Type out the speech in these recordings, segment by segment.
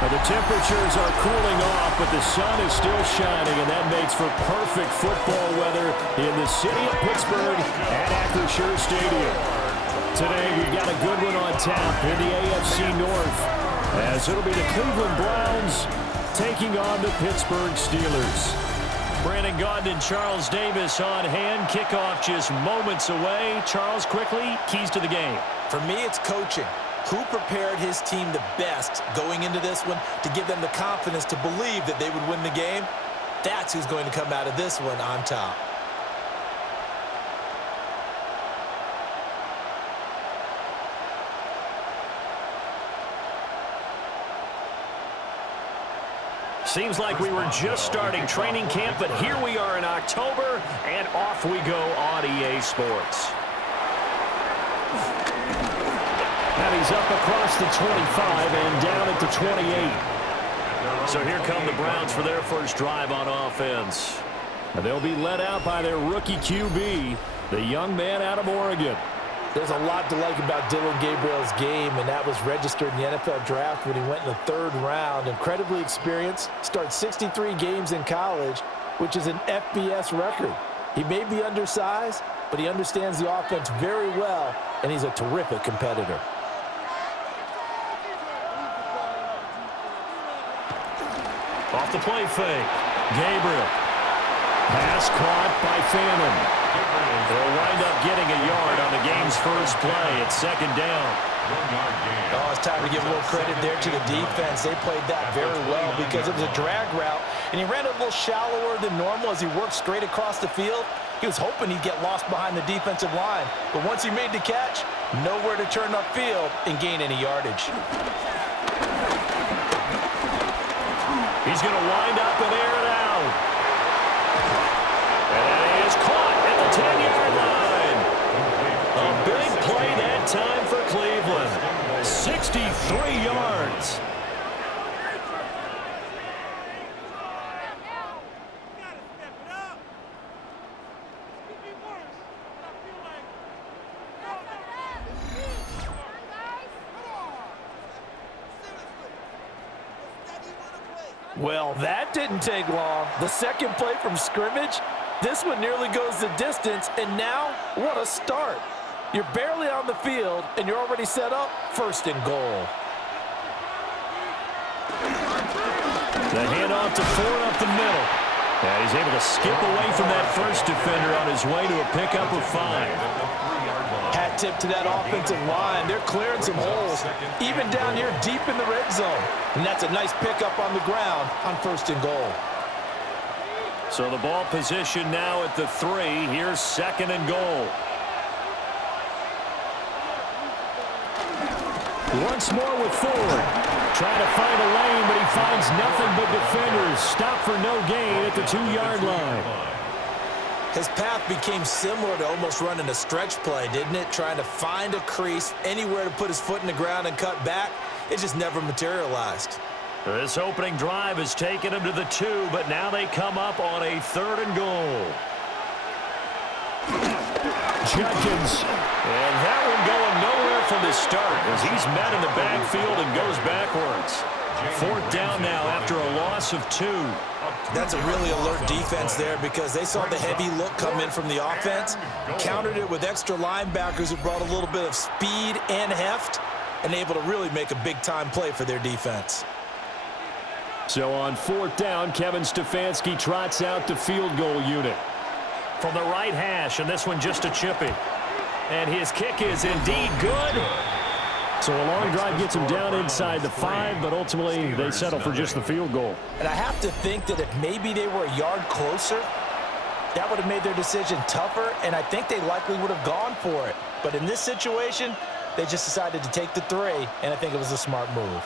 The temperatures are cooling off, but the sun is still shining, and that makes for perfect football weather in the city of Pittsburgh at Acrisure Stadium. Today, we've got a good one on tap in the AFC North, as it'll be the Cleveland Browns taking on the Pittsburgh Steelers. Brandon Gaudin and Charles Davis on hand. Kickoff just moments away. Charles, quickly, keys to the game. For me, it's coaching. Who prepared his team the best going into this one to give them the confidence to believe that they would win the game? That's who's going to come out of this one on top. Seems like we were just starting training camp, but here we are in October, and off we go on EA Sports. And he's up across the 25 and down at the 28. So here come the Browns for their first drive on offense. And they'll be led out by their rookie QB, the young man out of Oregon. There's a lot to like about Dylan Gabriel's game, and that was registered in the NFL draft when he went in the 3rd round. Incredibly experienced, started 63 games in college, which is an FBS record. He may be undersized, but he understands the offense very well, and he's a terrific competitor. Off the play fake. Gabriel. Pass caught by Fannin. They'll wind up getting a yard on the game's first play. It's 2nd down. Oh, it's time to give a little credit there to the defense. They played that very well because it was a drag route, and he ran a little shallower than normal as he worked straight across the field. He was hoping he'd get lost behind the defensive line, but once he made the catch, nowhere to turn upfield and gain any yardage. He's going to wind up and air it out. And it is caught at the 10-yard line. A big play that time for Cleveland. 63 yards. Well, that didn't take long. The second play from scrimmage, this one nearly goes the distance, and now, what a start. You're barely on the field, and you're already set up 1st and goal. The handoff to Ford up the middle. And he's able to skip away from that first defender on his way to a pickup of 5. Hat tip to that offensive line. They're clearing some holes, even down here deep in the red zone. And that's a nice pickup on the ground on 1st and goal. So the ball position now at the 3. Here's 2nd and goal. Once more with Ford. Trying to find a lane, but he finds nothing but defenders. Stop for no gain at the 2-yard line. His path became similar to almost running a stretch play, didn't it? Trying to find a crease, anywhere to put his foot in the ground and cut back. It just never materialized. This opening drive has taken him to the 2, but now they come up on a 3rd and goal. Judkins. And that one going nowhere from the start as he's met in the backfield and goes backwards. 4th down now after a loss of 2. That's a really alert defense there because they saw the heavy look come in from the offense, countered it with extra linebackers who brought a little bit of speed and heft, and able to really make a big-time play for their defense. So on 4th down, Kevin Stefanski trots out the field goal unit. From the right hash, and this one just a chippy. And his kick is indeed good. So a long drive gets him down inside the 5, but ultimately they settle for just the field goal. And I have to think that if maybe they were a yard closer, that would have made their decision tougher, and I think they likely would have gone for it. But in this situation, they just decided to take the 3, and I think it was a smart move.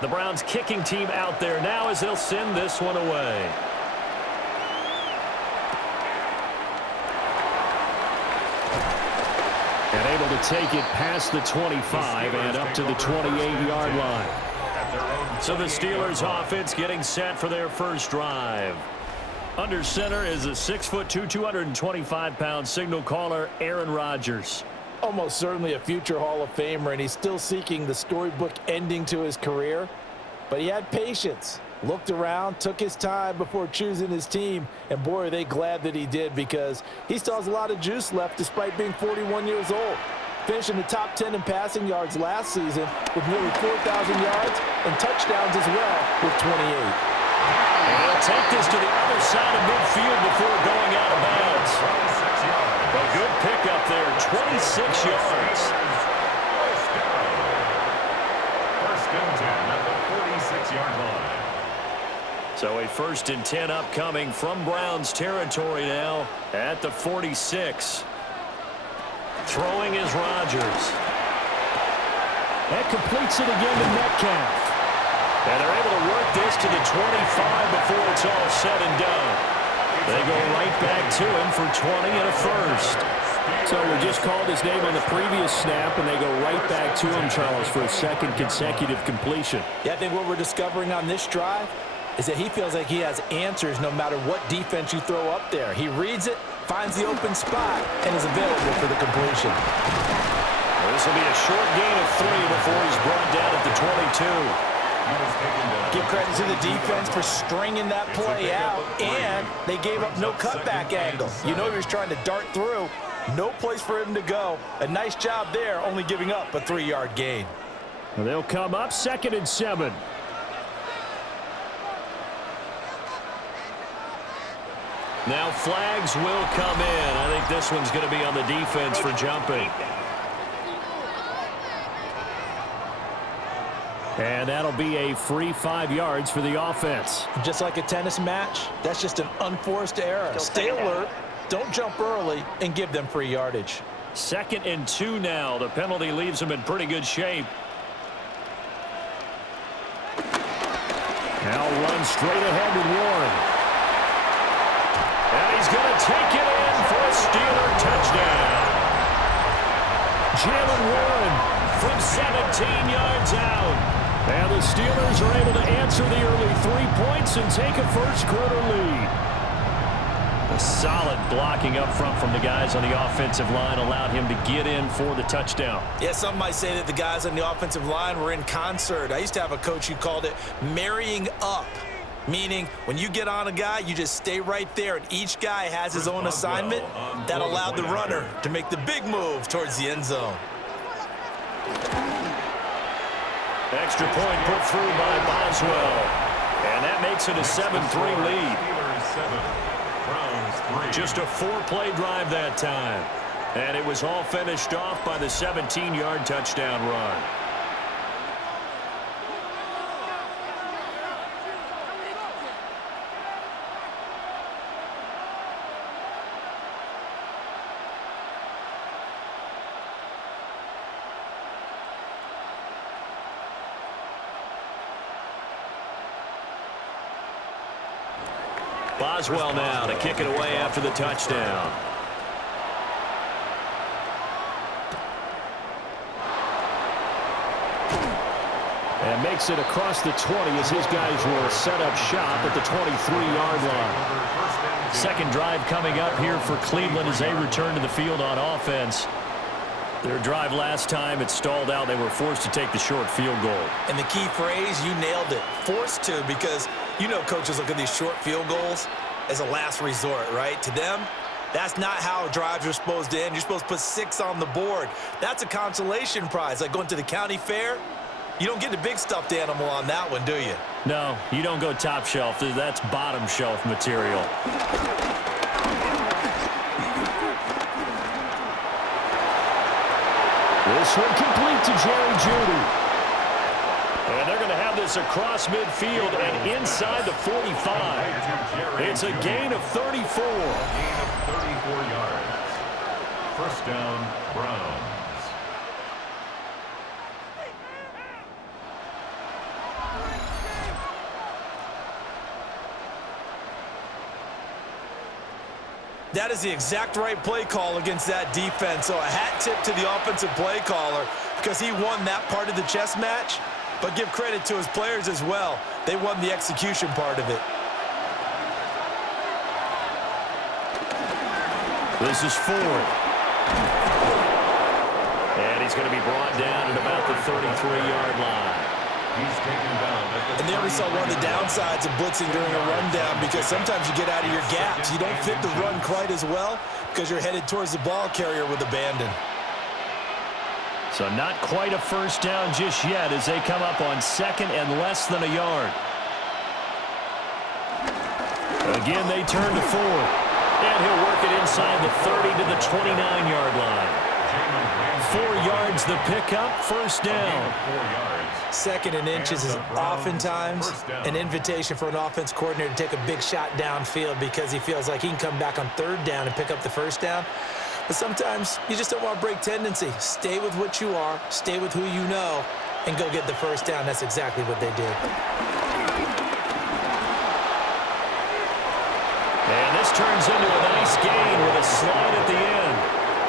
The Browns kicking team out there now as they'll send this one away. And able to take it past the 25 and up to the 28-yard line. So the Steelers offense getting set for their first drive. Under center is a 6'2", 225-pound signal caller, Aaron Rodgers. Almost certainly a future Hall of Famer, and he's still seeking the storybook ending to his career. But he had patience, looked around, took his time before choosing his team, and boy, are they glad that he did, because he still has a lot of juice left despite being 41 years old. Finishing the top 10 in passing yards last season with nearly 4,000 yards and touchdowns as well with 28. And he'll take this to the other side of midfield before going out of bounds. A good pickup there, 26 yards. First and 10 at the 46-yard line. So a 1st and 10 upcoming from Browns territory now at the 46. Throwing is Rodgers. That completes it again to Metcalf. And they're able to work this to the 25 before it's all said and done. They go right back to him for 20 and a first. So we just called his name on the previous snap, and they go right back to him, Charles, for a second consecutive completion. Yeah, I think what we're discovering on this drive is that he feels like he has answers no matter what defense you throw up there. He reads it, finds the open spot, and is available for the completion. This will be a short gain of 3 before he's brought down at the 22. Give credit to the defense for stringing that play out, and they gave up no cutback angle. You know he was trying to dart through. No place for him to go. A nice job there, only giving up a 3-yard gain. Well, they'll come up 2nd and 7. Now flags will come in. I think this one's going to be on the defense for jumping. And that'll be a free 5 yards for the offense. Just like a tennis match, that's just an unforced error. Stay alert, don't jump early, and give them free yardage. 2nd and 2 now. The penalty leaves them in pretty good shape. Now run straight ahead with Warren. And he's going to take it in for a Steeler touchdown. Jalen Warren From 17 yards out. And the Steelers are able to answer the early 3 points and take a first-quarter lead. A solid blocking up front from the guys on the offensive line allowed him to get in for the touchdown. Yeah, some might say that the guys on the offensive line were in concert. I used to have a coach who called it marrying up, meaning when you get on a guy, you just stay right there, and each guy has his own assignment. That allowed the runner to make the big move towards the end zone. Extra point put through by Boswell. And that makes it a 7-3 lead. Just a 4-play drive that time. And it was all finished off by the 17-yard touchdown run. Boswell now to kick it away after the touchdown. And makes it across the 20 as his guys will set up shop at the 23-yard line. Second drive coming up here for Cleveland as they return to the field on offense. Their drive last time, it stalled out. They were forced to take the short field goal. And the key phrase, you nailed it, forced to, because you know coaches look at these short field goals as a last resort, right? To them, that's not how drives are supposed to end. You're supposed to put 6 on the board. That's a consolation prize, like going to the county fair. You don't get the big stuffed animal on that one, do you? No, you don't go top shelf. That's bottom shelf material. This one complete to Jerry Jeudy. And they're going to have this across midfield and inside the 45. It's a gain of 34. Gain of 34 yards. First down, Browns. That is the exact right play call against that defense. So a hat tip to the offensive play caller because he won that part of the chess match. but give credit to his players as well. They won the execution part of it. This is Ford. And he's going to be brought down at about the 33-yard line. He's taken down at the And there we saw one of the downsides of blitzing during a rundown, because sometimes you get out of your gaps. You don't fit the run quite as well because you're headed towards the ball carrier with abandon. So not quite a first down just yet as they come up on second and less than a yard. Again, they turn to Ford. And he'll work it inside the 30 to the 29-yard line. 4 yards the pickup, first down. 4 yards. Second and inches is oftentimes an invitation for an offense coordinator to take a big shot downfield because he feels like he can come back on third down and pick up the first down. But sometimes you just don't want to break tendency. Stay with what you are, stay with who you know, and go get the first down. That's exactly what they did. And this turns into a nice gain with a slide at the end.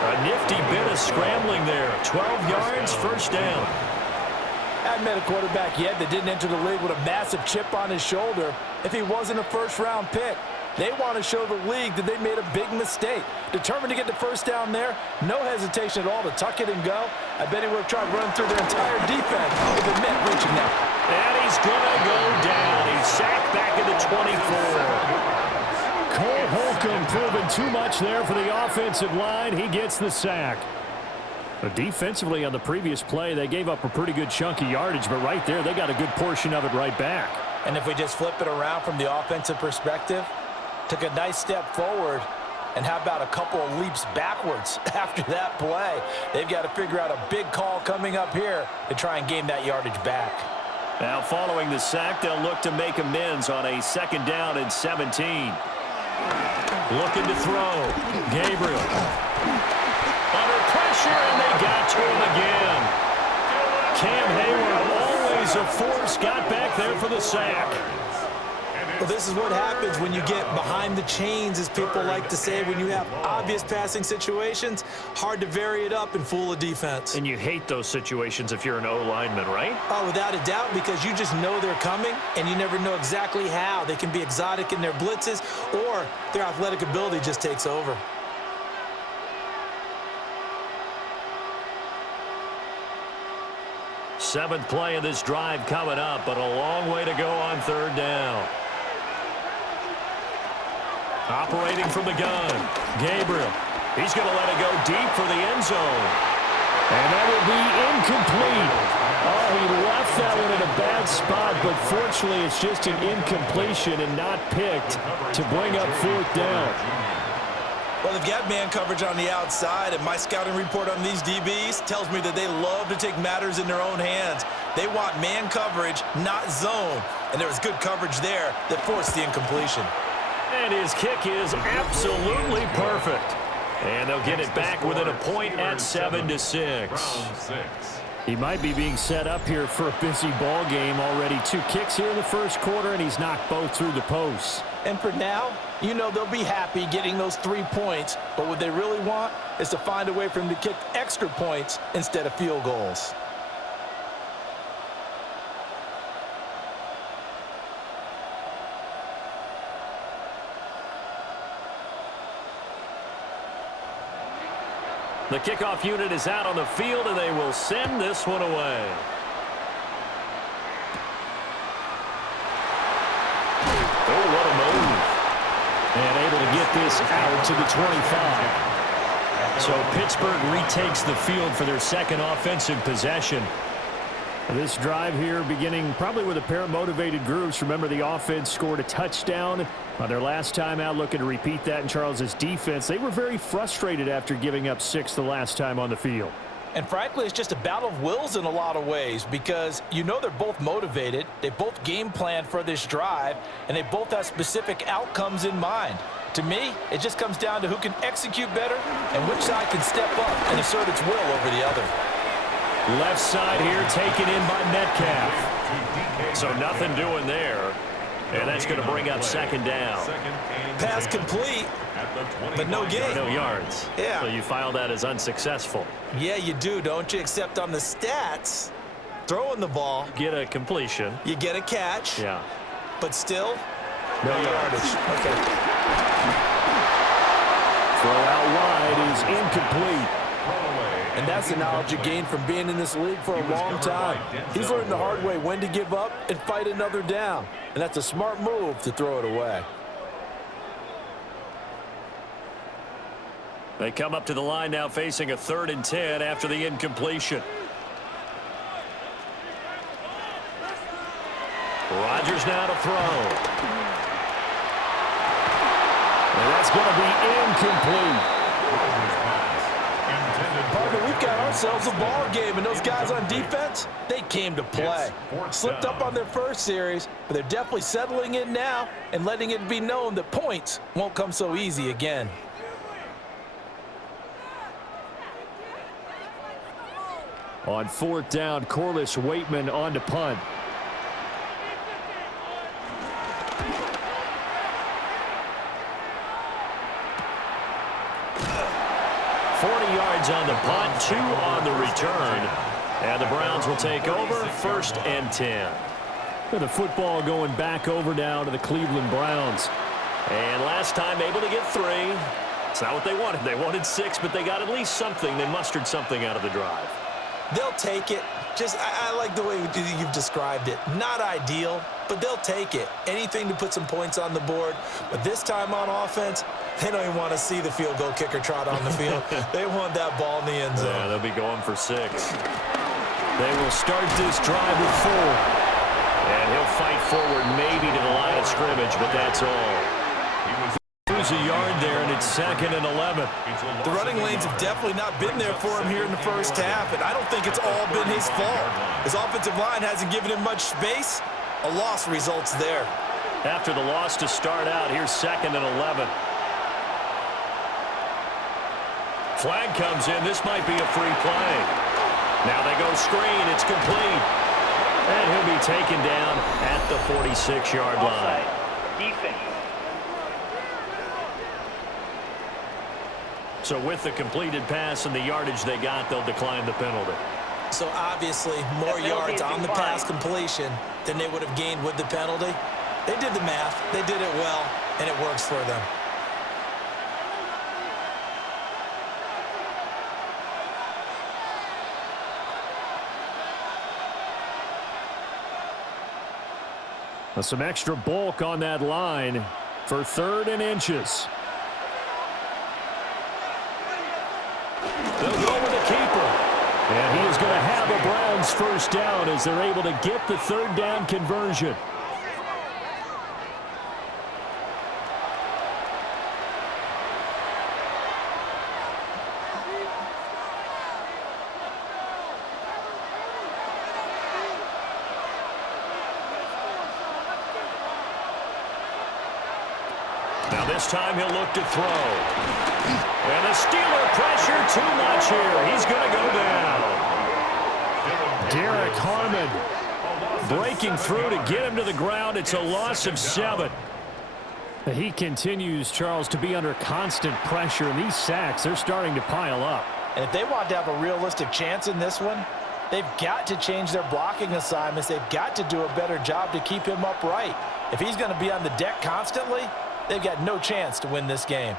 A nifty bit of scrambling there. 12 yards, first down. I haven't met a quarterback yet that didn't enter the league with a massive chip on his shoulder if he wasn't a first-round pick. They want to show the league that they made a big mistake. Determined to get the first down there, no hesitation at all to tuck it and go. I bet he would have tried running through their entire defense if it meant reaching them. And he's going to go down. He's sacked back at the 24. Cole Holcomb proving too much there for the offensive line. He gets the sack. But defensively on the previous play, they gave up a pretty good chunk of yardage, but right there, they got a good portion of it right back. And if we just flip it around from the offensive perspective, took a nice step forward, and how about a couple of leaps backwards after that play? They've got to figure out a big call coming up here to try and gain that yardage back. Now following the sack, they'll look to make amends on a second down and 17. Looking to throw. Gabriel. Under pressure, and they got to him again. Cam Hayward, always a force, got back there for the sack. Well, this is what happens when you get behind the chains, as people like to say. When you have obvious passing situations, hard to vary it up and fool a defense. And you hate those situations if you're an O-lineman, right? Oh, without a doubt, because you just know they're coming, and you never know exactly how. They can be exotic in their blitzes, or their athletic ability just takes over. Seventh play of this drive coming up, but a long way to go on third down. Operating from the gun, Gabriel. He's going to let it go deep for the end zone. And that will be incomplete. Oh, he left that one in a bad spot, but fortunately it's just an incompletion and not picked to bring up fourth down. Well, they've got man coverage on the outside, and my scouting report on these DBs tells me that they love to take matters in their own hands. They want man coverage, not zone, and there was good coverage there that forced the incompletion. And his kick is absolutely perfect. And they'll get it back within a point at 7-6. He might be being set up here for a busy ball game already. 2 kicks here in the first quarter, and he's knocked both through the posts. And for now, you know they'll be happy getting those 3 points, but what they really want is to find a way for them to kick extra points instead of field goals. The kickoff unit is out on the field, and they will send this one away. Oh, what a move. And able to get this out to the 25. So Pittsburgh retakes the field for their second offensive possession. This drive here beginning probably with a pair of motivated groups. Remember, the offense scored a touchdown on their last time out, looking to repeat that in Charles's defense. They were very frustrated after giving up 6 the last time on the field. And frankly, it's just a battle of wills in a lot of ways, because you know they're both motivated, they both game plan for this drive, and they both have specific outcomes in mind. To me, it just comes down to who can execute better and which side can step up and assert its will over the other. Left side here taken in by Metcalf. So nothing doing there. And that's going to bring up second down. Pass complete, but no gain. No yards. Yeah. So you file that as unsuccessful. Yeah, you do, don't you? Except on the stats, throwing the ball. Get a completion. You get a catch. Yeah. But still, no yardage. Okay. Throw out wide is incomplete. And that's the knowledge you gain from being in this league for a long time. He's learned the hard way when to give up and fight another down. And that's a smart move to throw it away. They come up to the line now facing a 3rd and 10 after the incompletion. Rodgers now to throw. And that's going to be incomplete. Partner, we've got ourselves a ball game, and those guys on defense, they came to play. Slipped up on their first series, but they're definitely settling in now and letting it be known that points won't come so easy again. On 4th down, Corliss Waitman on to punt. On the punt, 2 on the return. And the Browns will take over, 1st and 10. The football going back over now to the Cleveland Browns. And last time able to get 3. It's not what they wanted. They wanted 6, but they got at least something. They mustered something out of the drive. They'll take it. I like the way you've described it. Not ideal, but they'll take it. Anything to put some points on the board. But this time on offense, they don't even want to see the field goal kicker trot on the field. They want that ball in the end zone. Yeah, they'll be going for 6. They will start this drive with 4. And he'll fight forward maybe to the line of scrimmage, but that's all. Lose a yard there, and it's 2nd and 11. The running lanes have definitely not been there for him here in the first half, and I don't think it's all been his fault. His offensive line hasn't given him much space. A loss results there. After the loss to start out, here's 2nd and 11. Flag comes in. This might be a free play. Now they go screen. It's complete. And he'll be taken down at the 46-yard line. Defense. So with the completed pass and the yardage they got, they'll decline the penalty. So obviously more yards on the pass completion than they would have gained with the penalty. They did the math. They did it well, and it works for them. Some extra bulk on that line for 3rd and inches. They'll go with the keeper. And he is going to have a Browns 1st down as they're able to get the 3rd down conversion. Now this time he'll look to throw. And the Steeler pressure too much here. He's going to go down. Derek Harmon breaking through to get him to the ground. It's a loss of 7. He continues, Charles, to be under constant pressure, and these sacks, they're starting to pile up. And if they want to have a realistic chance in this one, they've got to change their blocking assignments. They've got to do a better job to keep him upright. If he's going to be on the deck constantly, they've got no chance to win this game.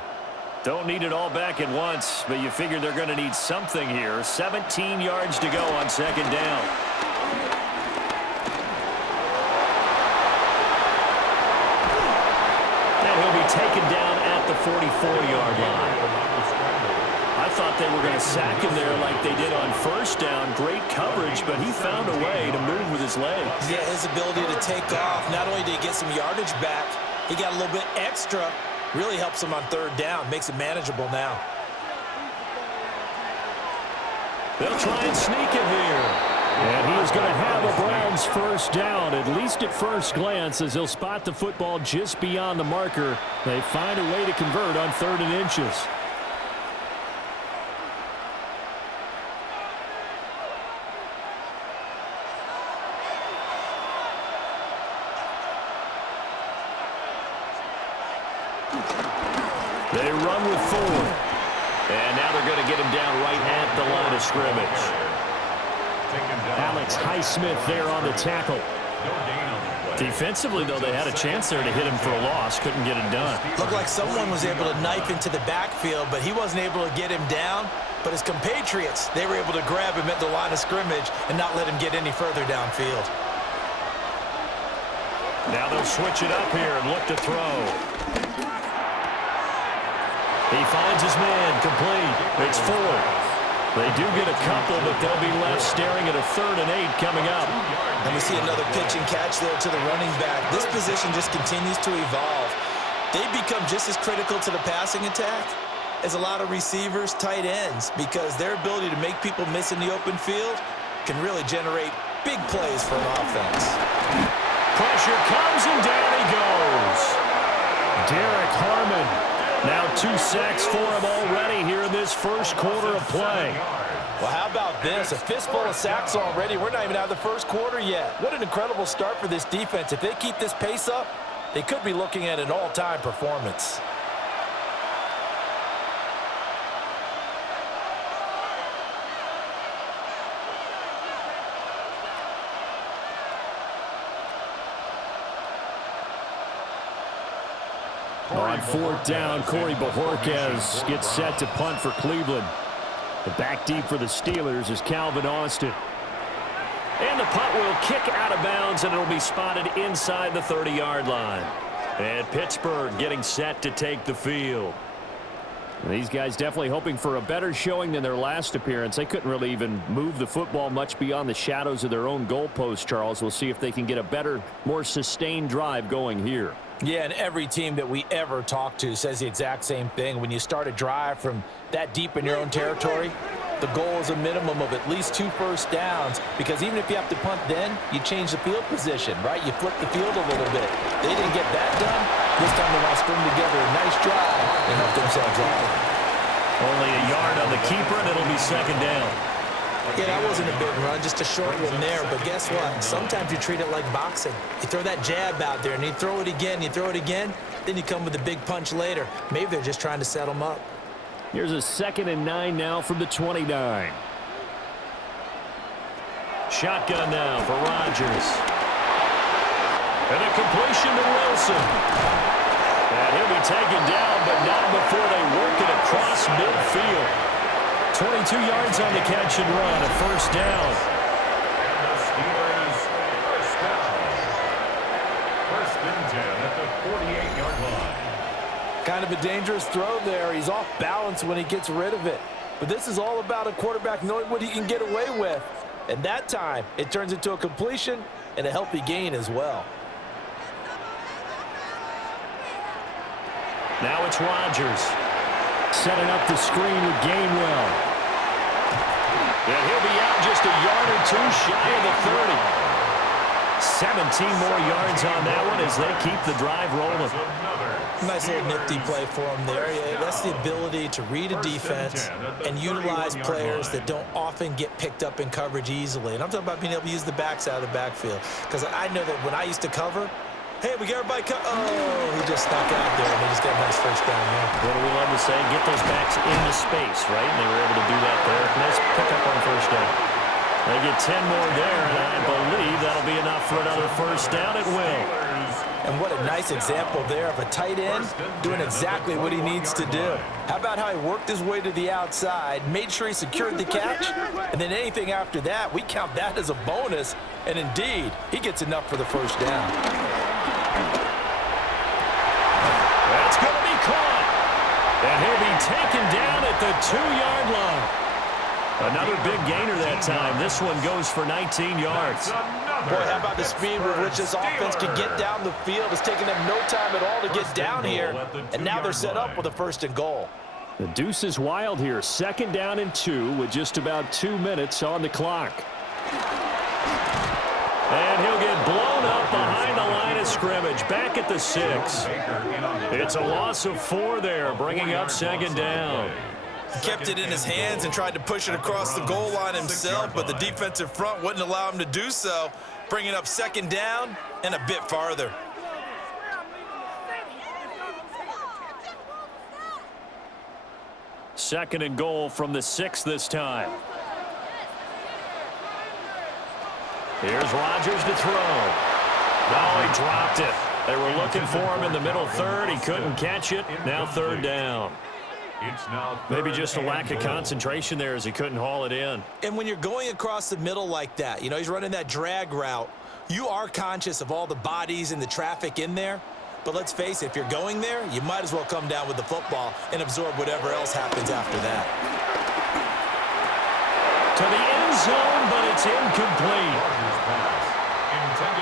Don't need it all back at once, but you figure they're going to need something here. 17 yards to go on 2nd down. And he'll be taken down at the 44-yard line. I thought they were going to sack him there like they did on 1st down. Great coverage, but he found a way to move with his legs. Yeah, his ability to take off. Not only did he get some yardage back, he got a little bit extra. Really helps him on 3rd down. Makes it manageable now. They'll try and sneak it here. And he is going to have a Browns 1st down, at least at first glance, as he'll spot the football just beyond the marker. They find a way to convert on 3rd and inches. They run with 4. And now they're going to get him down right at the line of scrimmage. taken down. Alex Highsmith there on the tackle. No gain on the play. Defensively, though, they had a chance there to hit him for a loss. Couldn't get it done. Looked like someone was able to knife into the backfield, but he wasn't able to get him down. But his compatriots, they were able to grab him at the line of scrimmage and not let him get any further downfield. Now they'll switch it up here and look to throw. He finds his man, complete. It's 4. They do get a couple, but they'll be left staring at a 3rd and 8 coming up. And we see another pitch and catch there to the running back. This position just continues to evolve. They become just as critical to the passing attack as a lot of receivers, tight ends, because their ability to make people miss in the open field can really generate big plays for an offense. Pressure comes, and down he goes. Derek Harmon. Now 2 sacks for him already here in this first quarter of play. Well, how about this? A fistful of sacks already. We're not even out of the first quarter yet. What an incredible start for this defense. If they keep this pace up, they could be looking at an all-time performance. On 4th down, Corey Bojorquez gets set to punt for Cleveland. The back deep for the Steelers is Calvin Austin. And the punt will kick out of bounds, and it'll be spotted inside the 30-yard line. And Pittsburgh getting set to take the field. These guys definitely hoping for a better showing than their last appearance. They couldn't really even move the football much beyond the shadows of their own goalpost, Charles. We'll see if they can get a better, more sustained drive going here. Yeah, and every team that we ever talk to says the exact same thing. When you start a drive from that deep in your own territory, the goal is a minimum of at least 2 first downs, because even if you have to punt then, you change the field position, right? You flip the field a little bit. They didn't get that done. This time they want to string together a nice drive and help themselves out. Only a yard on the keeper, and it'll be 2nd down. Yeah, that wasn't a big run, just a short one there. But guess what? Sometimes you treat it like boxing. You throw that jab out there, and you throw it again, then you come with a big punch later. Maybe they're just trying to set them up. Here's a 2nd and 9 now from the 29. Shotgun now for Rodgers. And a completion to Wilson. And he'll be taken down, but not before they work it across midfield. 22 yards on the catch and run, a 1st down. And the Steelers first down. 1st and 10 at the 48-yard line. Kind of a dangerous throw there. He's off balance when he gets rid of it. But this is all about a quarterback knowing what he can get away with. And that time, it turns into a completion and a healthy gain as well. Now it's Rodgers. Setting up the screen with Gainwell. And he'll be out just a yard or 2 shy of the 30. 17 more yards on that one as they keep the drive rolling. Nice little nifty play for him there. Yeah, that's the ability to read a defense and utilize players that don't often get picked up in coverage easily. And I'm talking about being able to use the backs out of the backfield. Because I know that when I used to cover, hey, we got everybody oh, he just snuck out there, and they just got a nice 1st down there. What do we love to say? Get those backs into space, right? And they were able to do that there. Nice pickup on 1st down. They get 10 more there, and I believe that'll be enough for another 1st down. It will. And what a nice example there of a tight end doing exactly what he needs to do. How about how he worked his way to the outside, made sure he secured the catch, and then anything after that, we count that as a bonus. And indeed, he gets enough for the 1st down. That's going to be caught. And he'll be taken down at the 2-yard line. Another big gainer that time. This one goes for 19 yards. Boy, how about the speed with which this offense can get down the field? It's taking them no time at all to get down here. And now they're set up with a 1st and goal. The deuce is wild here. 2nd down and 2 with just about 2 minutes on the clock. And he'll get blown up behind the line of scrimmage. Back at the 6. It's a loss of 4 there, bringing up 2nd down. He kept it in his hands and tried to push it across the goal line himself, but the defensive front wouldn't allow him to do so, bringing up 2nd down and a bit farther. Second and goal from the 6 this time. Here's Rodgers to throw. Oh, he dropped it. They were looking for him in the middle third. He couldn't catch it. Now third down. Maybe just a lack of concentration there as he couldn't haul it in. And when you're going across the middle like that, you know, he's running that drag route, you are conscious of all the bodies and the traffic in there. But let's face it, if you're going there, you might as well come down with the football and absorb whatever else happens after that. To the end zone, but it's incomplete.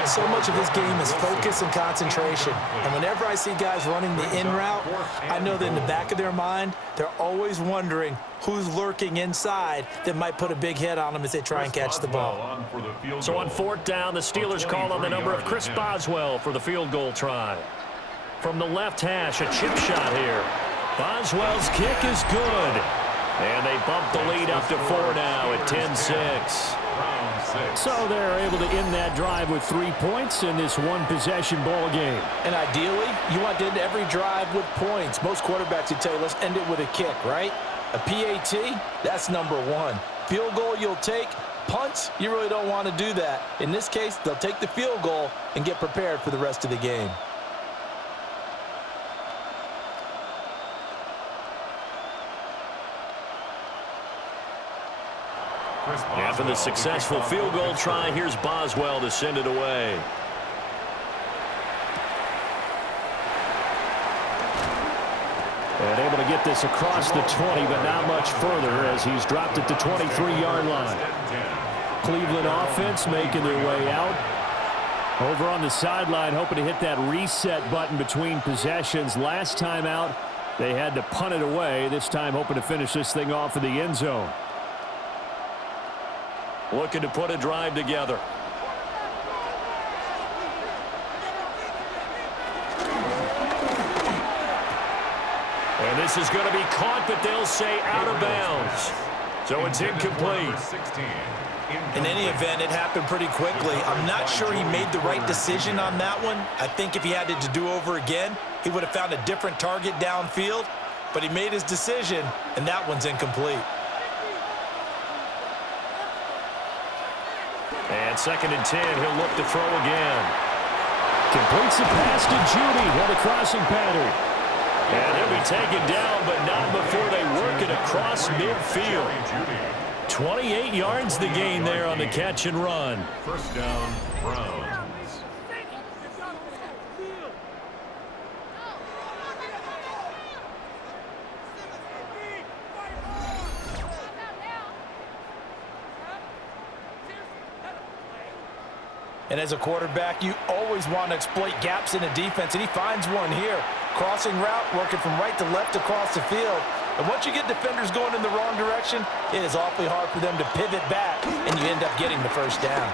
So much of this game is focus and concentration. And whenever I see guys running the in route, I know that in the back of their mind, they're always wondering who's lurking inside that might put a big hit on them as they try and catch the ball. So on fourth down, the Steelers call on the number of Chris Boswell for the field goal try. From the left hash, a chip shot here. Boswell's kick is good. And they bump the lead up to 4 now at 10-6. So they're able to end that drive with 3 points in this one-possession ball game. And ideally, you want to end every drive with points. Most quarterbacks would tell you, let's end it with a kick, right? A PAT, that's number 1. Field goal you'll take. Punts, you really don't want to do that. In this case, they'll take the field goal and get prepared for the rest of the game. After the successful field goal try, here's Boswell to send it away. And able to get this across the 20, but not much further as he's dropped it to 23-yard line. Cleveland offense making their way out. Over on the sideline, hoping to hit that reset button between possessions. Last time out, they had to punt it away. This time hoping to finish this thing off in the end zone. Looking to put a drive together. And this is going to be caught, but they'll say out of bounds. So it's incomplete. In any event, it happened pretty quickly. I'm not sure he made the right decision on that one. I think if he had it to do over again, he would have found a different target downfield. But he made his decision, and that one's incomplete. And 2nd and 10, he'll look to throw again. Completes the pass to Judy on the crossing pattern. And he'll be taken down, but not before they work it across midfield. 28 yards the gain there on the catch and run. First down, Browns. And as a quarterback, you always want to exploit gaps in the defense, and he finds one here. Crossing route, working from right to left across the field. And once you get defenders going in the wrong direction, it is awfully hard for them to pivot back, and you end up getting the first down.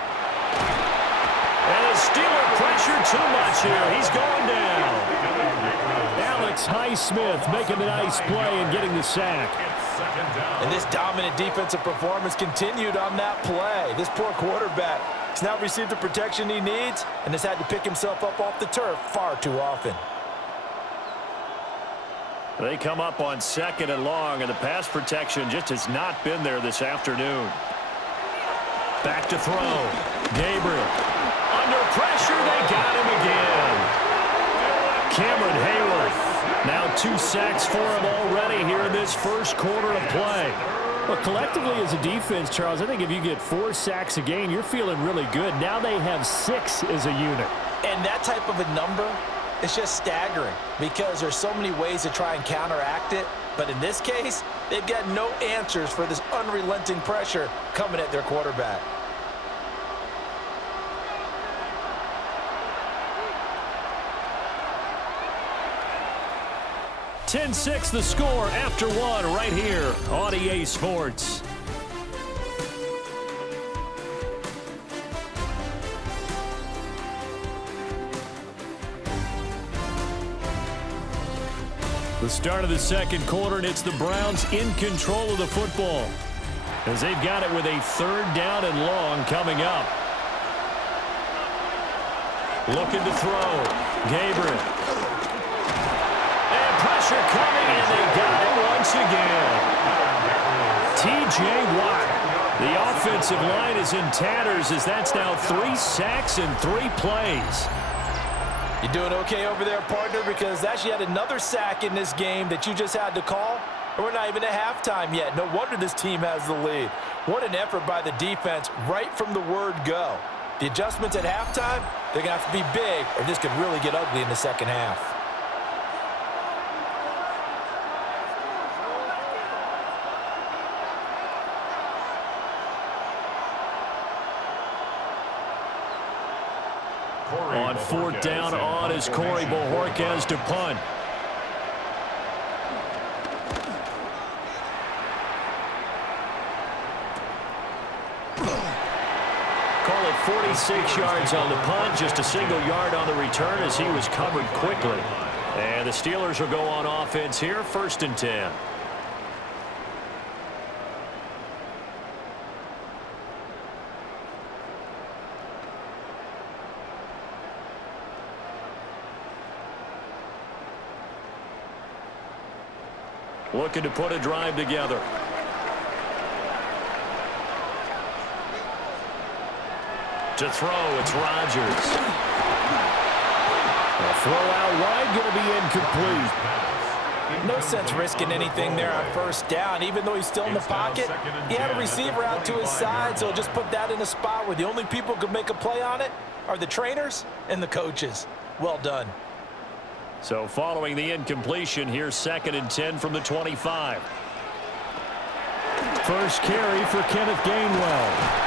And the Steeler pressure too much here. He's going down. Alex Highsmith making a nice play and getting the sack. And this dominant defensive performance continued on that play. This poor quarterback has now received the protection he needs and has had to pick himself up off the turf far too often. They come up on 2nd and long, and the pass protection just has not been there this afternoon. Back to throw. Gabriel. Under pressure, they got him again. Cameron Hayward. Now 2 sacks for him already here in this first quarter of play. Well, collectively as a defense, Charles, I think if you get 4 sacks a game, you're feeling really good. Now they have 6 as a unit. And that type of a number, it's just staggering because there's so many ways to try and counteract it. But in this case, they've got no answers for this unrelenting pressure coming at their quarterback. (10-6) the score after 1 right here on EA Sports. The start of the second quarter, and it's the Browns in control of the football as they've got it with a 3rd down and long coming up. Looking to throw. Gabriel. And pressure coming, and they got him once again. T.J. Watt The offensive line is in tatters as that's now 3 sacks in 3 plays. You doing okay over there, partner? Because that's yet another sack in this game that you just had to call. And we're not even at halftime yet. No wonder this team has the lead. What an effort by the defense right from the word go. The adjustments at halftime, they're going to have to be big, or this could really get ugly in the second half. On 4th down on is Corey Bojorquez to punt. Call it 46 yards on the punt, just a single yard on the return as he was covered quickly. And the Steelers will go on offense here, 1st and 10. Looking to put a drive together. To throw, it's Rodgers. A throw out wide, going to be incomplete. No sense risking anything there on 1st down. Even though he's still in the pocket, he had a receiver out to his side, so just put that in a spot where the only people who could make a play on it are the trainers and the coaches. Well done. So following the incompletion, here's 2nd and 10 from the 25. First carry for Kenneth Gainwell.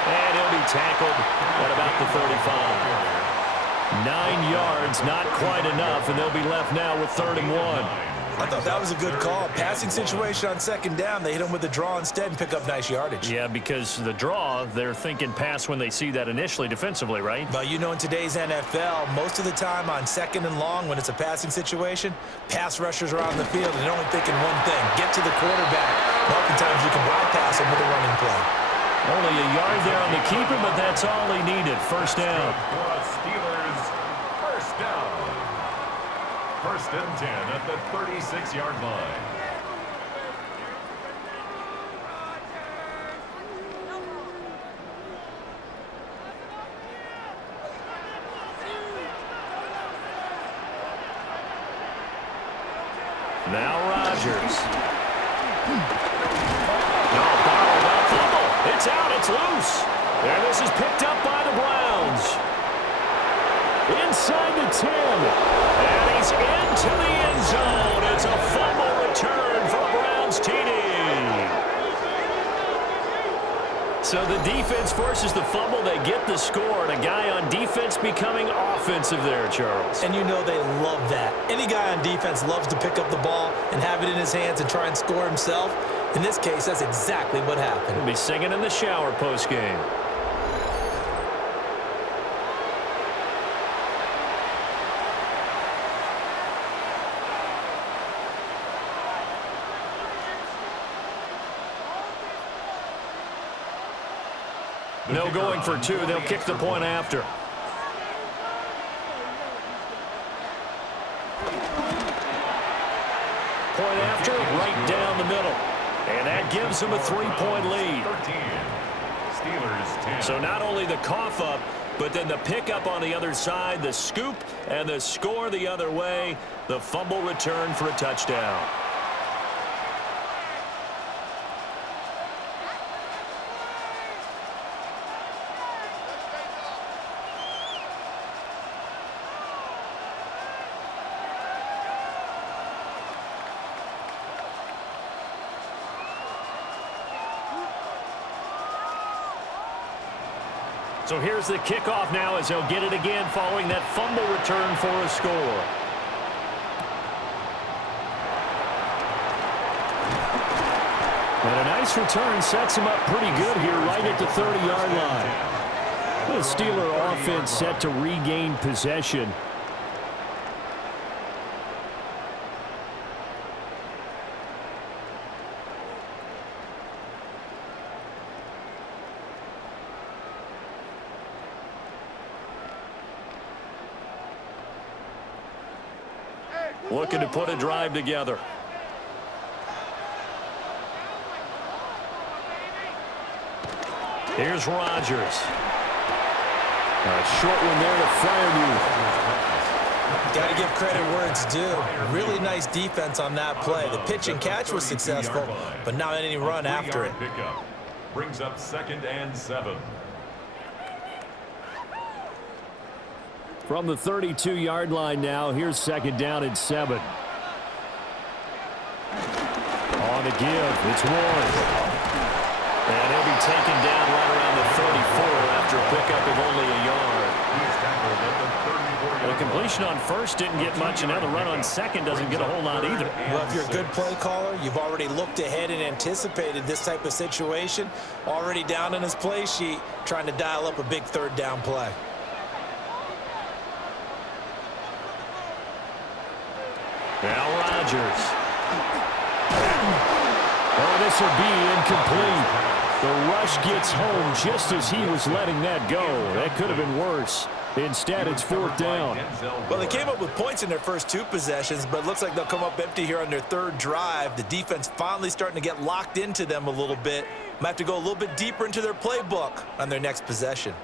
And he'll be tackled at about the 35. 9 yards, not quite enough, and they'll be left now with 3rd and 1. I thought that was a good call. Passing situation on 2nd down. They hit him with the draw instead and pick up nice yardage. Yeah, because the draw, they're thinking pass when they see that initially defensively, right? But you know, in today's NFL, most of the time on 2nd and long, when it's a passing situation, pass rushers are on the field and they're only thinking one thing: get to the quarterback. And oftentimes you can bypass him with a running play. Only a yard there on the keeper, but that's all he needed. 1st down. Steelers, 1st down. 1st and 10 at the 36-yard line. Now Rodgers. No, borrowed up fumble. It's out. It's loose. And this is picked up by the Browns. Inside the 10. And he's into the end zone. It's a fumble return for the Browns TD. So the defense forces the fumble. They get the score. And a guy on defense becoming offensive there, Charles. And you know they love that. Any guy on defense loves to pick up the ball and have it in his hands and try and score himself. In this case, that's exactly what happened. He'll be singing in the shower post-game. No going for 2. They'll kick the point after. Point after, right down the middle. And that gives them a 3-point lead. 13. Steelers 10. So not only the cough up, but then the pickup on the other side, the scoop, and the score the other way. The fumble return for a touchdown. So here's the kickoff now as he'll get it again following that fumble return for a score. And a nice return sets him up pretty good here right at the 30-yard line. The Steeler offense set to regain possession. Looking to put a drive together. 1st Here's Rodgers. A short one there to Freiermuth. Got to give credit where it's due. Really nice defense on that play. The pitch and catch was successful, but not any run after it. Brings up 2nd and 7. From the 32-yard line now, here's 2nd down and 7. On the give, it's Ward. And he'll be taken down right around the 34 after a pickup of only a yard. The completion on first didn't get much, and now the run on second doesn't get a whole lot either. Well, if you're a good play caller, you've already looked ahead and anticipated this type of situation. Already down in his play sheet, trying to dial up a big 3rd down play. Now Rodgers. Oh, this will be incomplete. The rush gets home just as he was letting that go. That could have been worse. Instead, it's 4th down. Well, they came up with points in their first 2 possessions, but it looks like they'll come up empty here on their 3rd drive. The defense finally starting to get locked into them a little bit. Might have to go a little bit deeper into their playbook on their next possession.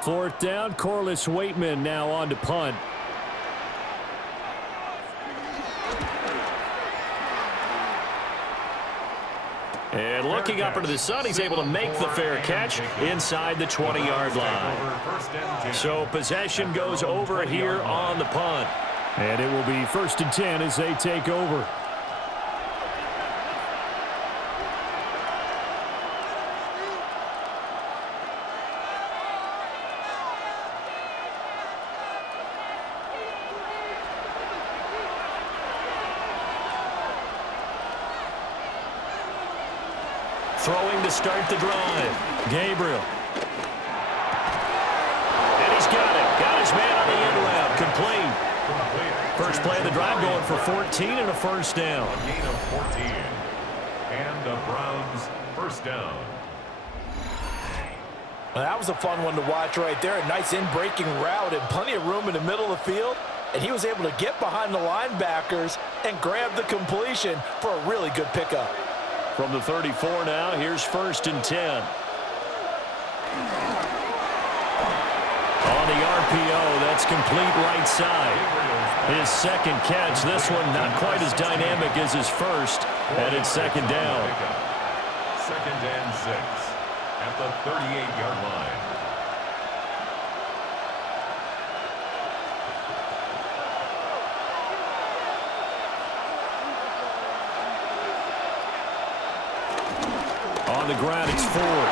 4th down, Corliss Waitman now on to punt. And looking up into the sun, he's able to make the fair catch inside the 20-yard line. So possession goes over here on the punt. And it will be 1st and 10 as they take over. Throwing to start the drive. Gabriel. And he's got it. Got his man on the end route. Complete. First play of the drive going for 14 and a 1st down. A gain of 14. And the Browns 1st down. Well, that was a fun one to watch right there. A nice in-breaking route and plenty of room in the middle of the field. And he was able to get behind the linebackers and grab the completion for a really good pickup. From the 34 now, here's 1st and 10. On the RPO, that's complete right side. His 2nd catch, this one not quite as dynamic as his first, and it's 2nd down. 2nd and 6 at the 38-yard line. On the ground, it's Ford.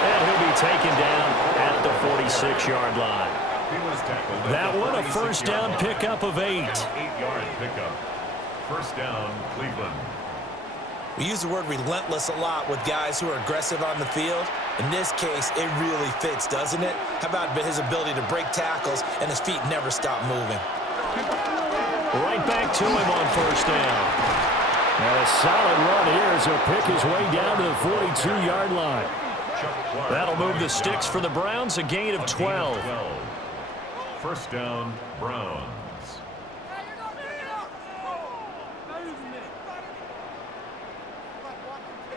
And he'll be taken down at the 46-yard line. That one, a 1st down pickup of 8. 8-yard pickup. 1st down, Cleveland. We use the word relentless a lot with guys who are aggressive on the field. In this case, it really fits, doesn't it? How about his ability to break tackles and his feet never stop moving? Right back to him on 1st down. And a solid run here as he'll pick his way down to the 42-yard line. That'll move the sticks for the Browns, a gain of 12. 1st down, Browns.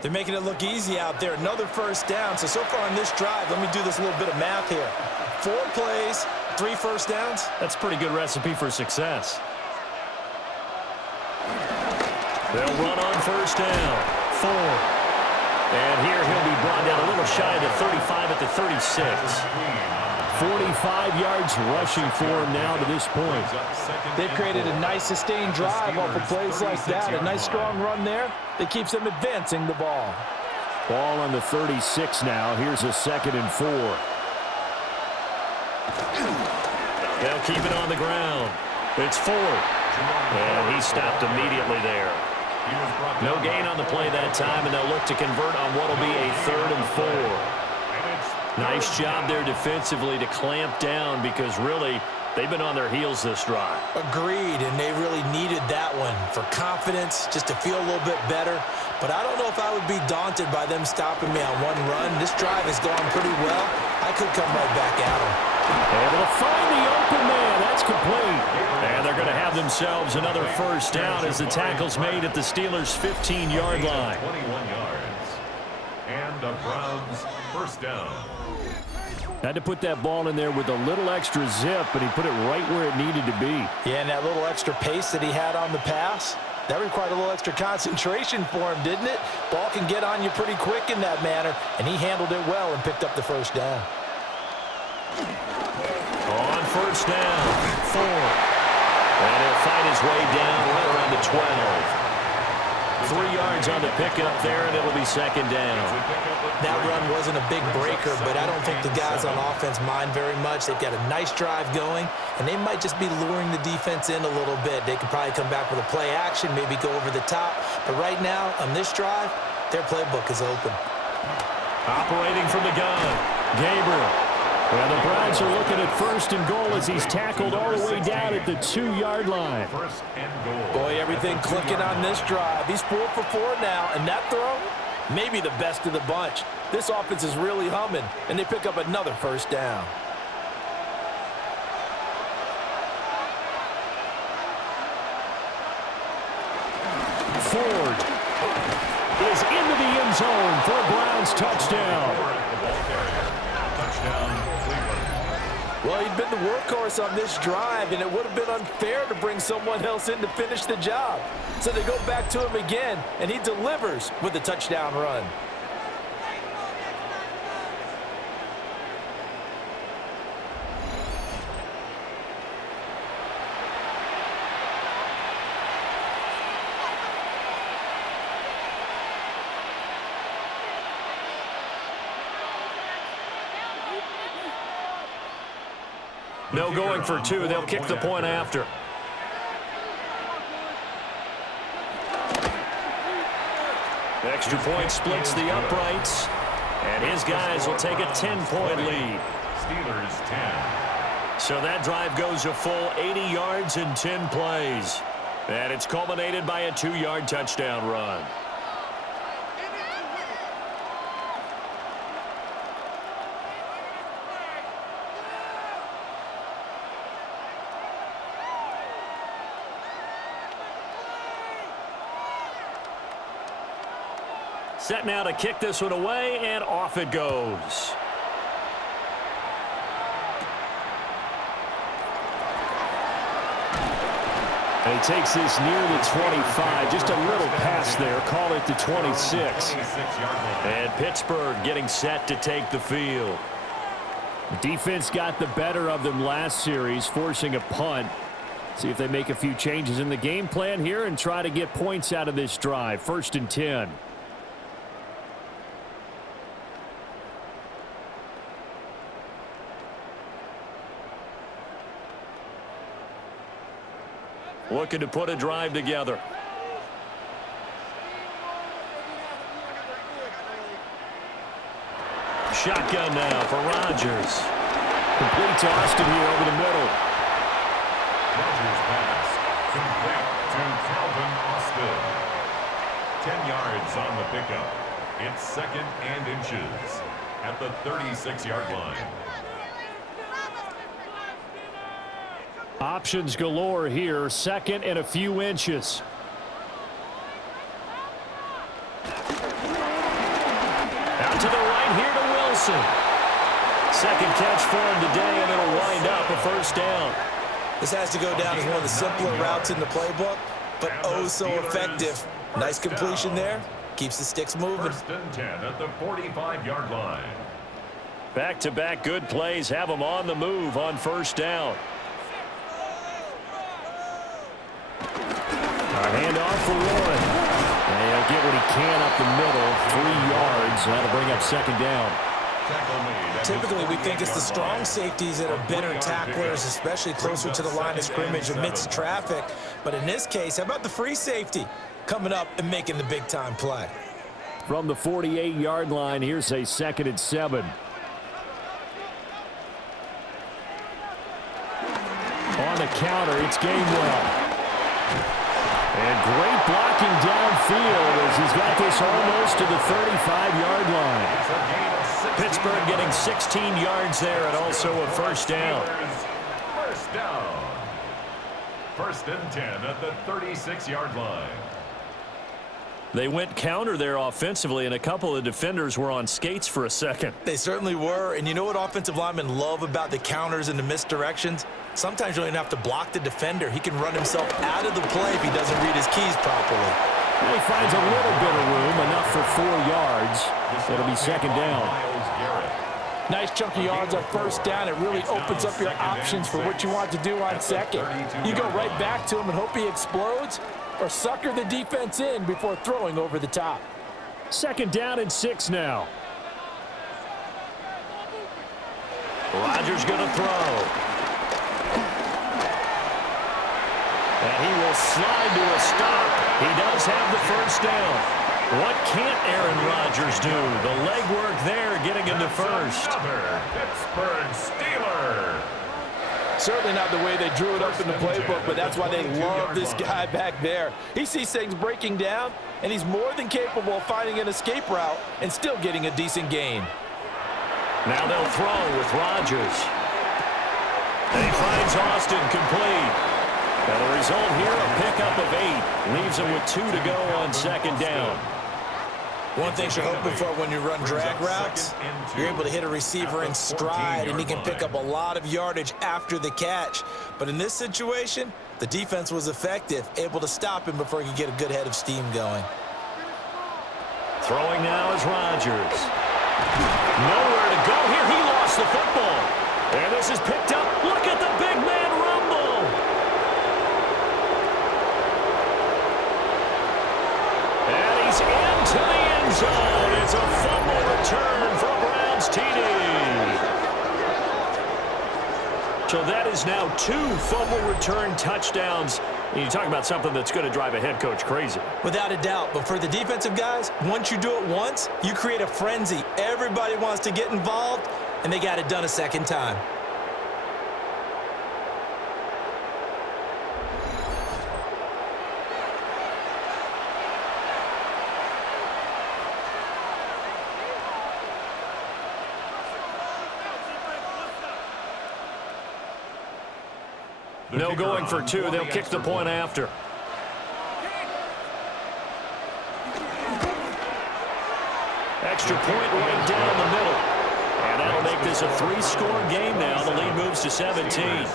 They're making it look easy out there. Another 1st down. So far in this drive, let me do this little bit of math here. 4 plays, 3 1st downs. That's a pretty good recipe for success. They'll run on 1st down. 4. And here he'll be brought down a little shy of the 35 at the 36. 45 yards rushing for him now to this point. They've created a nice sustained drive off of plays like that. A nice strong run there that keeps them advancing the ball. Ball on the 36 now. Here's a 2nd and 4. They'll keep it on the ground. It's Ford. And he stopped immediately there. No gain on the play that time, and they'll look to convert on what will be a 3rd and 4. Nice job there defensively to clamp down because really they've been on their heels this drive. Agreed, and they really needed that one for confidence, just to feel a little bit better. But I don't know if I would be daunted by them stopping me on one run. This drive has gone pretty well. I could come right back at them. Able to find the open man. That's complete. And they're going to have themselves another 1st down as the tackle's made at the Steelers' 15-yard line. 21 yards. And the Browns, first down. Had to put that ball in there with a little extra zip, but he put it right where it needed to be. Yeah, and that little extra pace that he had on the pass, that required a little extra concentration for him, didn't it? Ball can get on you pretty quick in that manner, and he handled it well and picked up the first down. On first down, 4. And he'll fight his way down right around the 12. 3 yards on the pickup there, and it'll be second down. That run wasn't a big breaker, but I don't think the guys on offense mind very much. They've got a nice drive going, and they might just be luring the defense in a little bit. They could probably come back with a play action, maybe go over the top. But right now, on this drive, their playbook is open. Operating from the gun, Gabriel. Well, the Browns are looking at first and goal as he's tackled all the way down at the 2-yard line. First and goal. Boy, everything clicking on this drive. He's 4 for 4 now, and that throw, maybe the best of the bunch. This offense is really humming, and they pick up another first down. Ford is into the end zone for a Browns touchdown. Touchdown, Cleveland. Well, he'd been the workhorse on this drive, and it would have been unfair to bring someone else in to finish the job. So they go back to him again, and he delivers with a touchdown run. No going for 2. They'll kick the point after. Extra point splits the uprights, and his guys will take a 10-point lead. Steelers 10. So that drive goes a full 80 yards in 10 plays. And it's culminated by a 2-yard touchdown run. Set now to kick this one away, and off it goes. And he takes this near the 25. Just a little pass there. Call it the 26. And Pittsburgh getting set to take the field. The defense got the better of them last series, forcing a punt. See if they make a few changes in the game plan here and try to get points out of this drive. 1st and 10. Looking to put a drive together. Shotgun now for Rodgers. Complete to Austin here over the middle. Rodgers pass. Complete to Calvin Austin. 10 yards on the pickup. It's 2nd and inches at the 36-yard line. Options galore here. 2nd and a few inches. Out to the right here to Wilson. 2nd catch for him today, and it'll wind up a first down. This has to go down as one of the simpler routes in the playbook, but oh so effective. Nice completion there. Keeps the sticks moving. 1st and 10 at the 45-yard line. Back-to-back good plays have them on the move on first down. Handoff for Warren. And he'll get what he can up the middle. 3 yards. That'll bring up 2nd down. Typically, we think it's the strong safeties that are better tacklers, especially closer to the line of scrimmage amidst traffic. But in this case, how about the free safety coming up and making the big-time play? From the 48-yard line, here's a 2nd and 7. On the counter, it's Gainwell. And great blocking downfield as he's got this almost to the 35-yard line. Pittsburgh getting 16 yards there and also a first down. First down. 1st and 10 at the 36-yard line. They went counter there offensively, and a couple of defenders were on skates for a second. They certainly were, and you know what offensive linemen love about the counters and the misdirections? Sometimes you don't even have to block the defender. He can run himself out of the play if he doesn't read his keys properly. And he finds a little bit of room, enough for 4 yards. It'll be second down. Nice chunk of yards on first down. It really opens up your options for what you want to do on second. You go right back to him and hope he explodes, or sucker the defense in before throwing over the top. Second down and 6 now. Rodgers going to throw. And he will slide to a stop. He does have the first down. What can't Aaron Rodgers do? The legwork there getting into first. Another Pittsburgh Steeler. Certainly not the way they drew it up in the playbook, but that's why they love this guy back there. He sees things breaking down, and he's more than capable of finding an escape route and still getting a decent gain. Now they'll throw with Rodgers. And he finds Austin complete. And the result here, a pickup of 8. Leaves him with 2 to go on second down. One thing you're hoping for when you run drag routes, you're able to hit a receiver in stride, and he can pick up a lot of yardage after the catch. But in this situation, the defense was effective, able to stop him before he could get a good head of steam going. Throwing now is Rodgers. Nowhere to go here. He lost the football. And this is picked up. Look at the big man rumble. And he's into the end zone. It's a fumble return for Browns TD. So that is now 2 fumble return touchdowns. You talk about something that's going to drive a head coach crazy. Without a doubt, but for the defensive guys, once you do it once, you create a frenzy. Everybody wants to get involved, and they got it done a second time. No going for 2. They'll kick the point after. Extra point right down the middle. And that'll make this a 3-score game now. The lead moves to 17.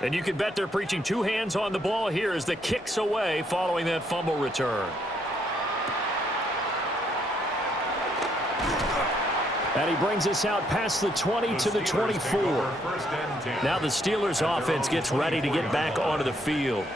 And you can bet they're preaching 2 hands on the ball here as the kick's away following that fumble return. And he brings us out past the 20 to the 24. Now the Steelers offense gets ready to get back onto the field.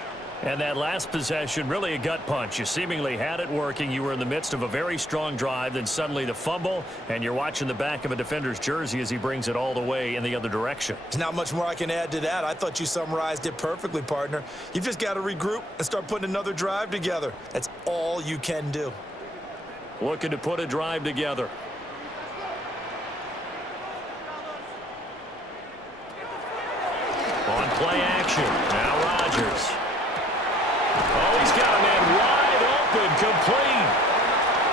And that last possession, really a gut punch. You seemingly had it working. You were in the midst of a very strong drive. Then suddenly the fumble, and you're watching the back of a defender's jersey as he brings it all the way in the other direction. There's not much more I can add to that. I thought you summarized it perfectly, partner. You've just got to regroup and start putting another drive together. That's all you can do. Looking to put a drive together. On play action. Now Rodgers. Oh, he's got a man wide open, complete.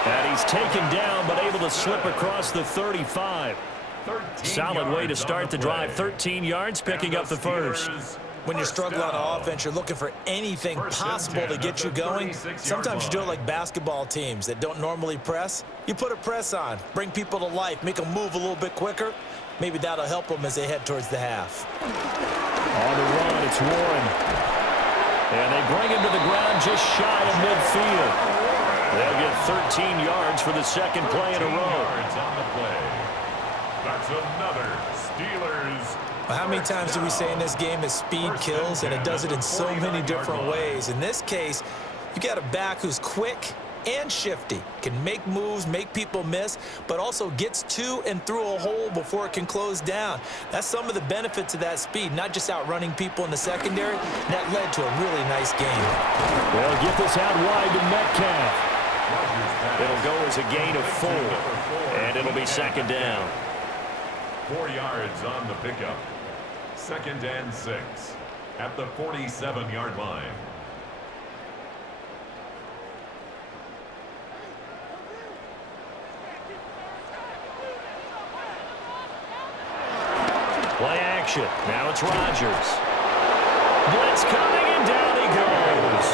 And he's taken down, but able to slip across the 35. Solid way to start the drive. 13 yards, picking up the first. When you're struggling on offense, you're looking for anything possible to get you going. Sometimes you do it like basketball teams that don't normally press. You put a press on, bring people to life, make them move a little bit quicker. Maybe that'll help them as they head towards the half. On the run, it's Warren. And they bring him to the ground just shy of midfield. They'll get 13 yards for the second play in a row. That's another Steelers. Well, how many times do we say in this game that speed kills, and it does it in so many different ways? In this case, you got a back who's quick and shifty, can make moves, make people miss, but also gets to and through a hole before it can close down. That's some of the benefits of that speed, not just outrunning people in the secondary. That led to a really nice game. They'll get this out wide to Metcalf. It'll go as a gain of 4, and it'll be second down. 4 yards on the pickup. 2nd and 6 at the 47-yard line. Play action. Now it's Rodgers. Blitz coming, and down he goes.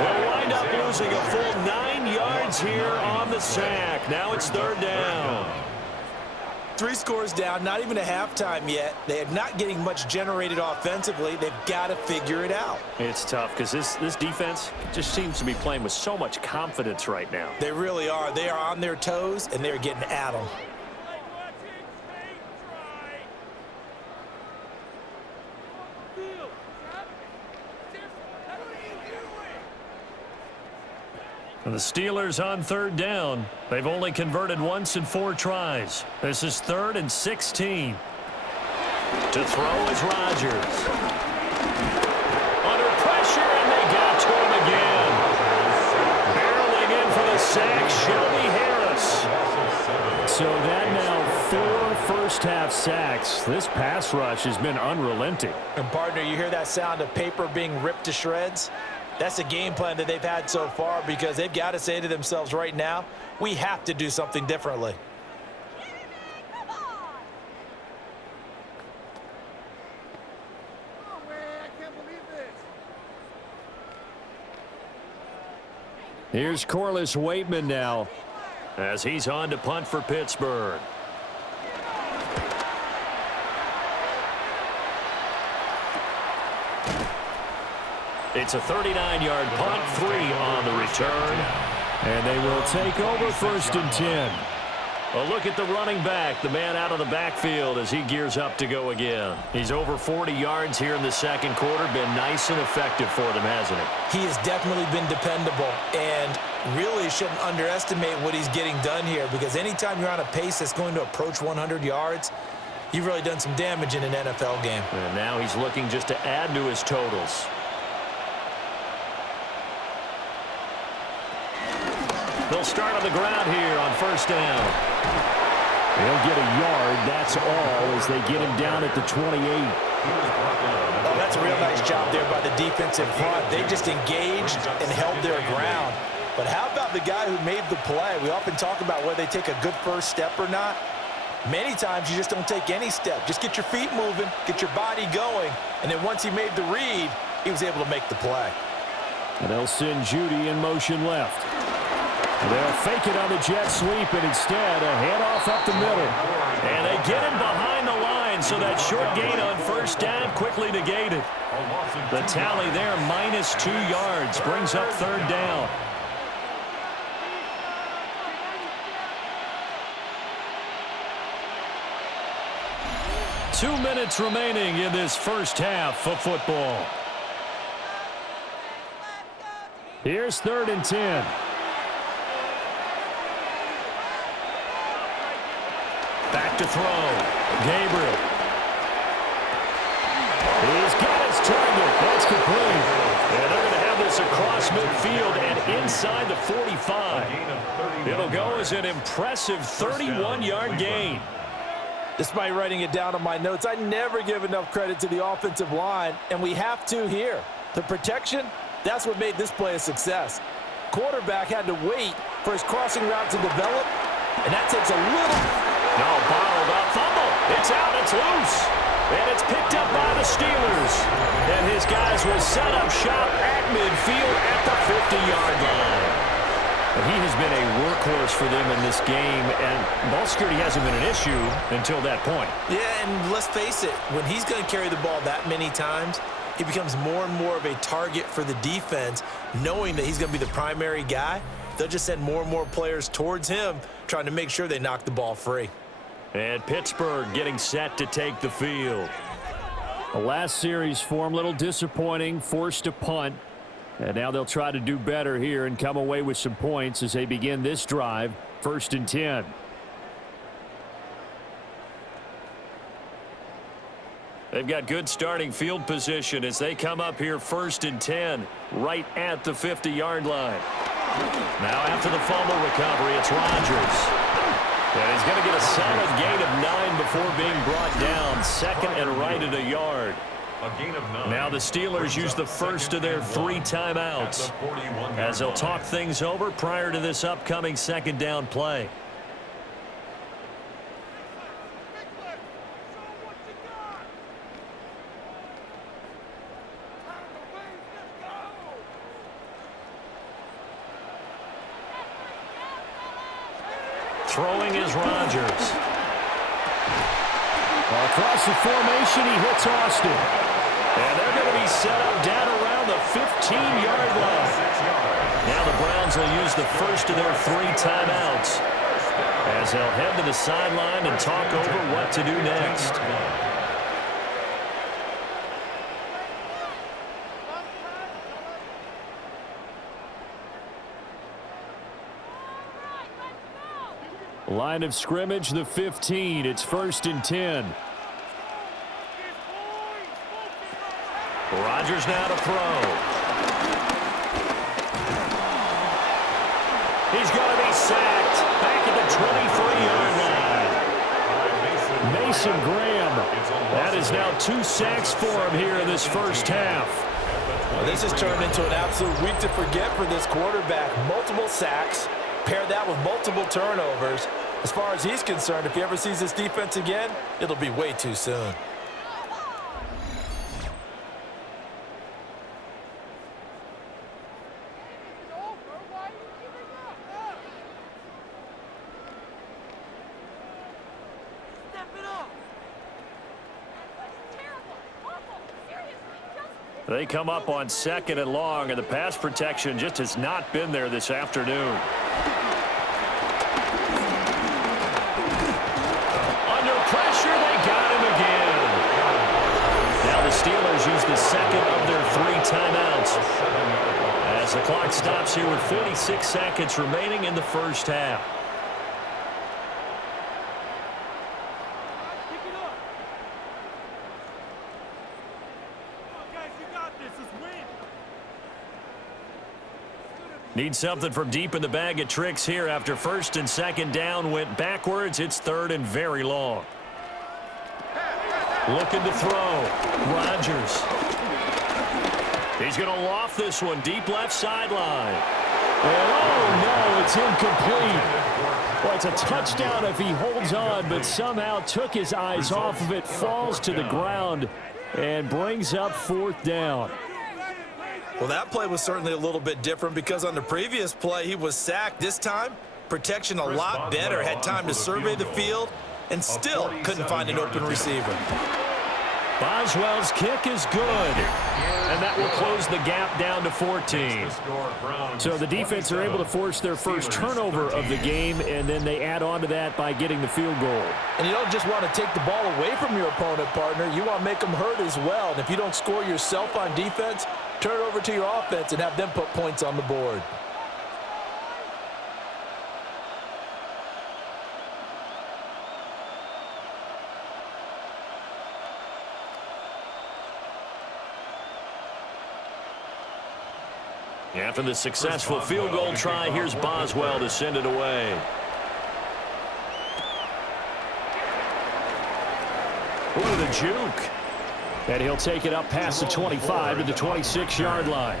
They'll wind up losing a full 9 yards here on the sack. Now it's 3rd down. 3 scores down, not even a halftime yet. They are not getting much generated offensively. They've got to figure it out. It's tough because this defense just seems to be playing with so much confidence right now. They really are. They are on their toes, and they're getting at them. And the Steelers on 3rd down. They've only converted once in 4 tries. This is 3rd and 16. To throw is Rodgers. Under pressure, and they got to him again. Barreling in for the sack, Shelby Harris. So that now 4 first-half sacks. This pass rush has been unrelenting. And, partner, you hear that sound of paper being ripped to shreds? That's the game plan that they've had so far, because they've got to say to themselves right now, we have to do something differently. Here's Corliss Waitman now, as he's on to punt for Pittsburgh. It's a 39-yard punt, 3 on the return. and they will take over 1st and 10. A look at the running back, the man out of the backfield as he gears up to go again. He's over 40 yards here in the 2nd quarter. Been nice and effective for them, hasn't he? He has definitely been dependable, and really shouldn't underestimate what he's getting done here, because anytime you're on a pace that's going to approach 100 yards, you've really done some damage in an NFL game. And now he's looking just to add to his totals. They'll start on the ground here on 1st down. They'll get a yard, that's all, as they get him down at the 28. Oh, that's a real nice job there by the defensive front. They just engaged and held their ground. But how about the guy who made the play? We often talk about whether they take a good first step or not. Many times you just don't take any step. Just get your feet moving, get your body going, and then once he made the read, he was able to make the play. And they'll send Judy in motion left. They'll fake it on the jet sweep, and instead a handoff up the middle. And they get him behind the line, so that short gain on 1st down quickly negated. The tally there, -2 yards, brings up 3rd down. Two minutes remaining in this first half of football. Here's 3rd and 10. Back to throw. Gabriel. He's got his target. That's complete. And they're going to have this across midfield and inside the 45. It'll go as an impressive 31-yard gain. Despite writing it down on my notes, I never give enough credit to the offensive line, and we have to here. The protection, that's what made this play a success. Quarterback had to wait for his crossing route to develop, and that takes a little... No, bottled up, fumble. It's out, it's loose. And it's picked up by the Steelers. And his guys will set up shop at midfield at the 50-yard line. And he has been a workhorse for them in this game, and ball security hasn't been an issue until that point. Yeah, and let's face it, when he's going to carry the ball that many times, he becomes more and more of a target for the defense, knowing that he's going to be the primary guy. They'll just send more and more players towards him, trying to make sure they knock the ball free. And Pittsburgh getting set to take the field. The last series form, a little disappointing, forced to punt. And now they'll try to do better here and come away with some points as they begin this drive, 1st and 10. They've got good starting field position as they come up here 1st and 10, right at the 50-yard line. Now after the fumble recovery, it's Rodgers. And he's going to get a solid gain of 9 before being brought down. Second and right at a yard. A gain of 9. Now the Steelers use the first of their 3 timeouts as they'll talk things over prior to this upcoming second down play. Throwing is Rodgers. Across the formation, he hits Austin. And they're going to be set up down around the 15-yard line. Now the Browns will use the first of their 3 timeouts as they'll head to the sideline and talk over what to do next. Line of scrimmage, the 15. It's 1st and 10. Rodgers now to throw. He's going to be sacked back at the 23-yard line. Mason Graham. That is now 2 sacks for him here in this first half. Well, this has turned into an absolute week to forget for this quarterback. Multiple sacks. Pair that with multiple turnovers. As far as he's concerned, if he ever sees this defense again, it'll be way too soon. They come up on 2nd and long, and the pass protection just has not been there this afternoon. Under pressure, they got him again. Now the Steelers use the second of their 3 timeouts as the clock stops here with 46 seconds remaining in the first half. Need something from deep in the bag of tricks here after 1st and 2nd down went backwards. It's 3rd and very long. Looking to throw. Rodgers. He's going to loft this one deep left sideline. And oh no, it's incomplete. Well, it's a touchdown if he holds on, but somehow took his eyes off of it, falls to the ground, and brings up 4th down. Well, that play was certainly a little bit different because on the previous play, he was sacked. This time, protection a lot better. Had time to survey the field and still couldn't find an open receiver. Boswell's kick is good. And that will close the gap down to 14. So the defense are able to force their first turnover of the game, and then they add on to that by getting the field goal. And you don't just want to take the ball away from your opponent, partner. You want to make them hurt as well. And if you don't score yourself on defense, turn it over to your offense and have them put points on the board. After the successful field goal try, here's Boswell to send it away. Ooh, the juke. And he'll take it up past the 25 to the 26-yard line.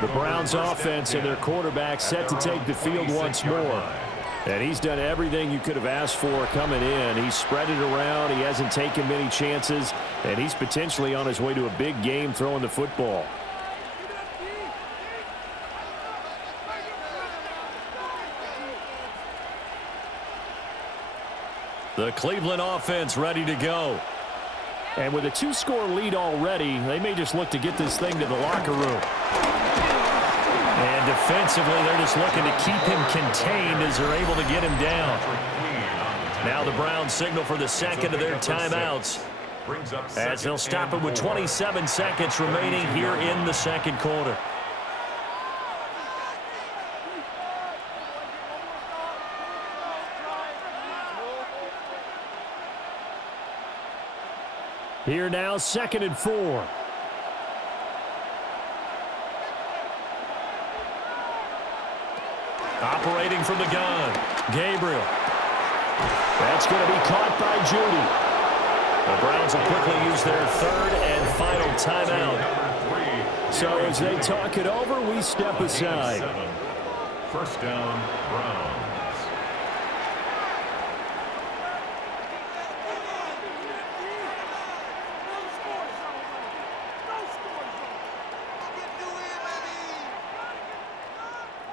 The Browns offense and their quarterback set to take the field once more. And he's done everything you could have asked for coming in. He's spread it around. He hasn't taken many chances. And he's potentially on his way to a big game throwing the football. The Cleveland offense ready to go. And with a 2-score lead already, they may just look to get this thing to the locker room. And defensively, they're just looking to keep him contained as they're able to get him down. Now the Browns signal for the second of their timeouts as they'll stop it with 27 seconds remaining here in the second quarter. Here now, 2nd and 4. Operating from the gun, Gabriel. That's going to be caught by Judy. The Browns will quickly use their third and final timeout. So as they talk it over, we step aside. First down, Browns.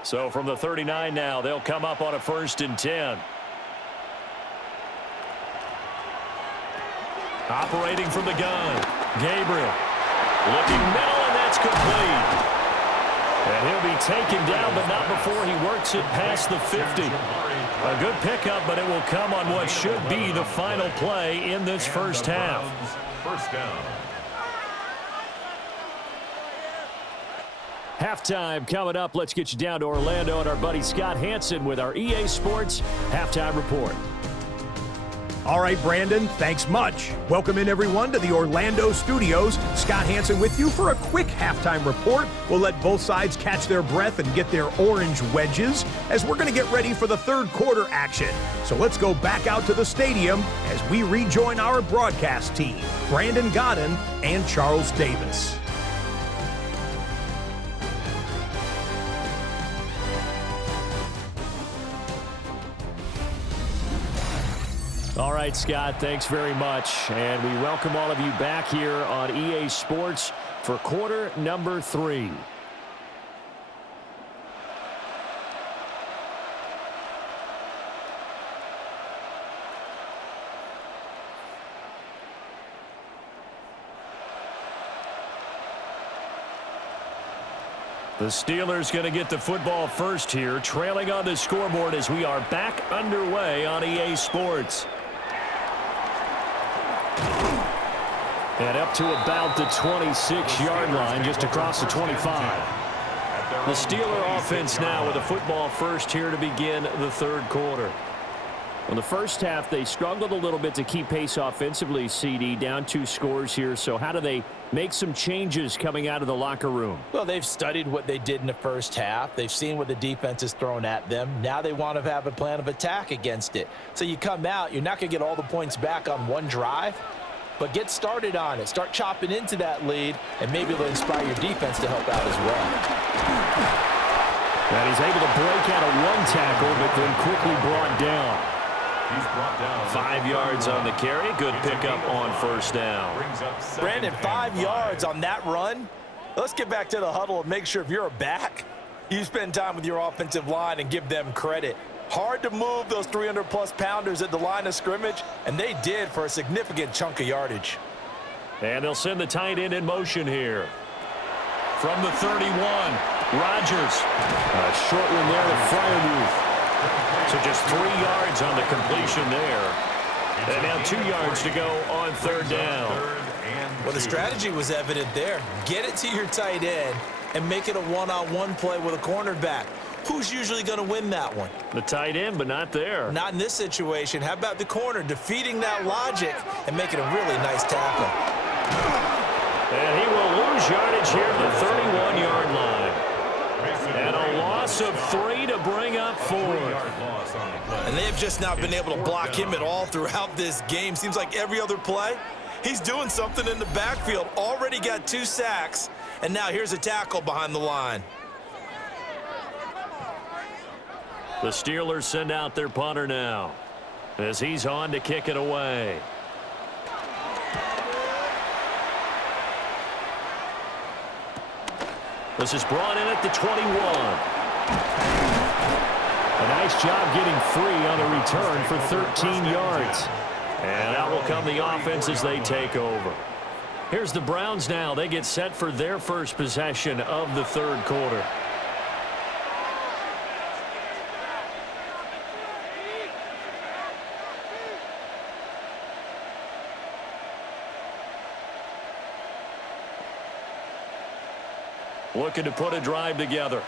So from the 39 now, they'll come up on a 1st and 10. Operating from the gun, Gabriel. Looking middle, and that's complete. And he'll be taken down, but not before he works it past the 50. A good pickup, but it will come on what should be the final play in this first half. First down. Halftime coming up. Let's get you down to Orlando and our buddy Scott Hansen with our EA Sports Halftime Report. All right, Brandon, thanks much. Welcome in, everyone, to the Orlando studios. Scott Hansen with you for a quick halftime report. We'll let both sides catch their breath and get their orange wedges as we're going to get ready for the third quarter action. So let's go back out to the stadium as we rejoin our broadcast team, Brandon Godden and Charles Davis. All right, Scott, thanks very much. And we welcome all of you back here on EA Sports for quarter number 3. The Steelers going to get the football first here, trailing on the scoreboard as we are back underway on EA Sports. And up to about the 26-yard line, just across the 25. The Steeler offense now with a football first here to begin the third quarter. In the first half, they struggled a little bit to keep pace offensively, CD, down 2 scores here. So how do they make some changes coming out of the locker room? Well, they've studied what they did in the first half. They've seen what the defense has thrown at them. Now they want to have a plan of attack against it. So you come out, you're not going to get all the points back on one drive, but get started on it. Start chopping into that lead, and maybe it'll inspire your defense to help out as well. And he's able to break out of one tackle, but then quickly brought down. He's brought down 5 yards on the carry. Good pickup on first down. Brandon, 5 yards on that run. Let's get back to the huddle and make sure if you're a back, you spend time with your offensive line and give them credit. Hard to move those 300-plus pounders at the line of scrimmage, and they did for a significant chunk of yardage. And they'll send the tight end in motion here. From the 31, Rodgers. A short one there to Freiermuth. So just 3 yards on the completion there. And now 2 yards to go on third down. Well, the strategy was evident there. Get it to your tight end and make it a one-on-one play with a cornerback. Who's usually going to win that one? The tight end, but not there. Not in this situation. How about the corner defeating that logic and making a really nice tackle? And he will lose yardage here at the 31-yard line. And a loss of 3 to bring up 4. And they have just not been able to block him at all throughout this game. Seems like every other play, he's doing something in the backfield. Already got 2 sacks, and now here's a tackle behind the line. The Steelers send out their punter now as he's on to kick it away. This is brought in at the 21. A nice job getting free on the return for 13 yards. And out will come the offense as they take over. Here's the Browns now. They get set for their first possession of the third quarter. Looking to put a drive together.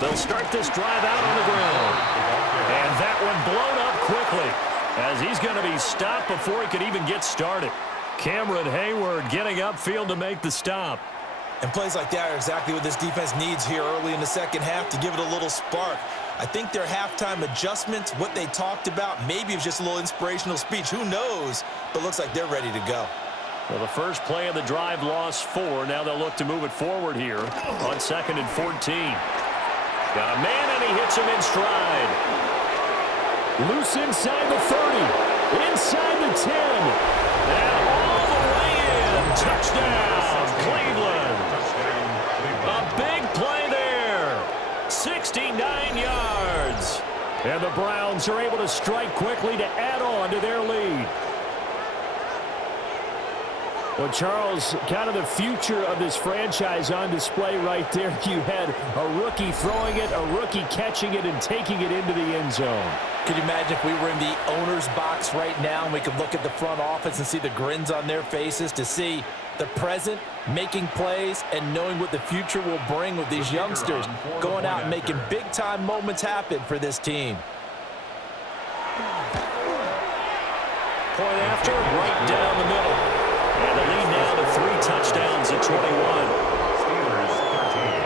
They'll start this drive out on the ground. And that one blown up quickly as he's going to be stopped before he could even get started. Cameron Hayward getting upfield to make the stop. And plays like that are exactly what this defense needs here early in the second half to give it a little spark. I think their halftime adjustments, what they talked about, maybe it was just a little inspirational speech. Who knows? But looks like they're ready to go. Well, the first play of the drive lost 4. Now they'll look to move it forward here on 2nd and 14. Got a man, and he hits him in stride. Loose inside the 30. Inside the 10. And all the way in. Touchdown, Cleveland. A big play there. 69 yards. And the Browns are able to strike quickly to add on to their lead. Well, Charles, kind of the future of this franchise on display right there. You had a rookie throwing it, a rookie catching it, and taking it into the end zone. Could you imagine if we were in the owner's box right now and we could look at the front office and see the grins on their faces, to see the present making plays and knowing what the future will bring with these youngsters going out and making big-time moments happen for this team. Point after, right down the middle. And the lead now to 3 touchdowns at 21. Steelers 13.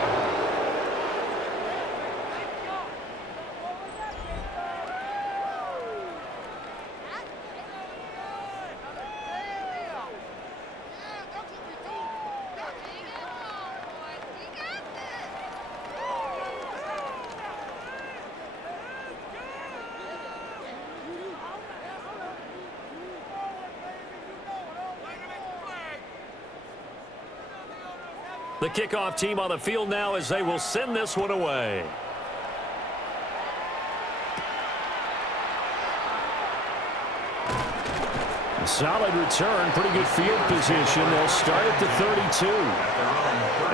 The kickoff team on the field now as they will send this one away. A solid return, pretty good field position. They'll start at the 32.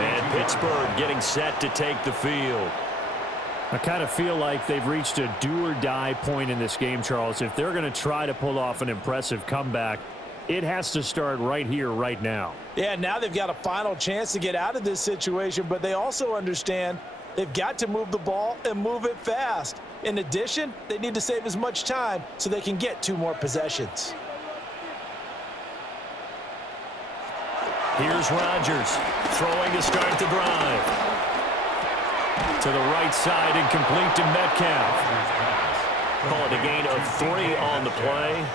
And Pittsburgh getting set to take the field. I kind of feel like they've reached a do-or-die point in this game, Charles. If they're going to try to pull off an impressive comeback, it has to start right here, right now. Yeah, now they've got a final chance to get out of this situation, but they also understand they've got to move the ball and move it fast. In addition, they need to save as much time so they can get 2 more possessions. Here's Rodgers throwing to start the drive. To the right side and complete to Metcalf. Call it a gain of 3 on the play.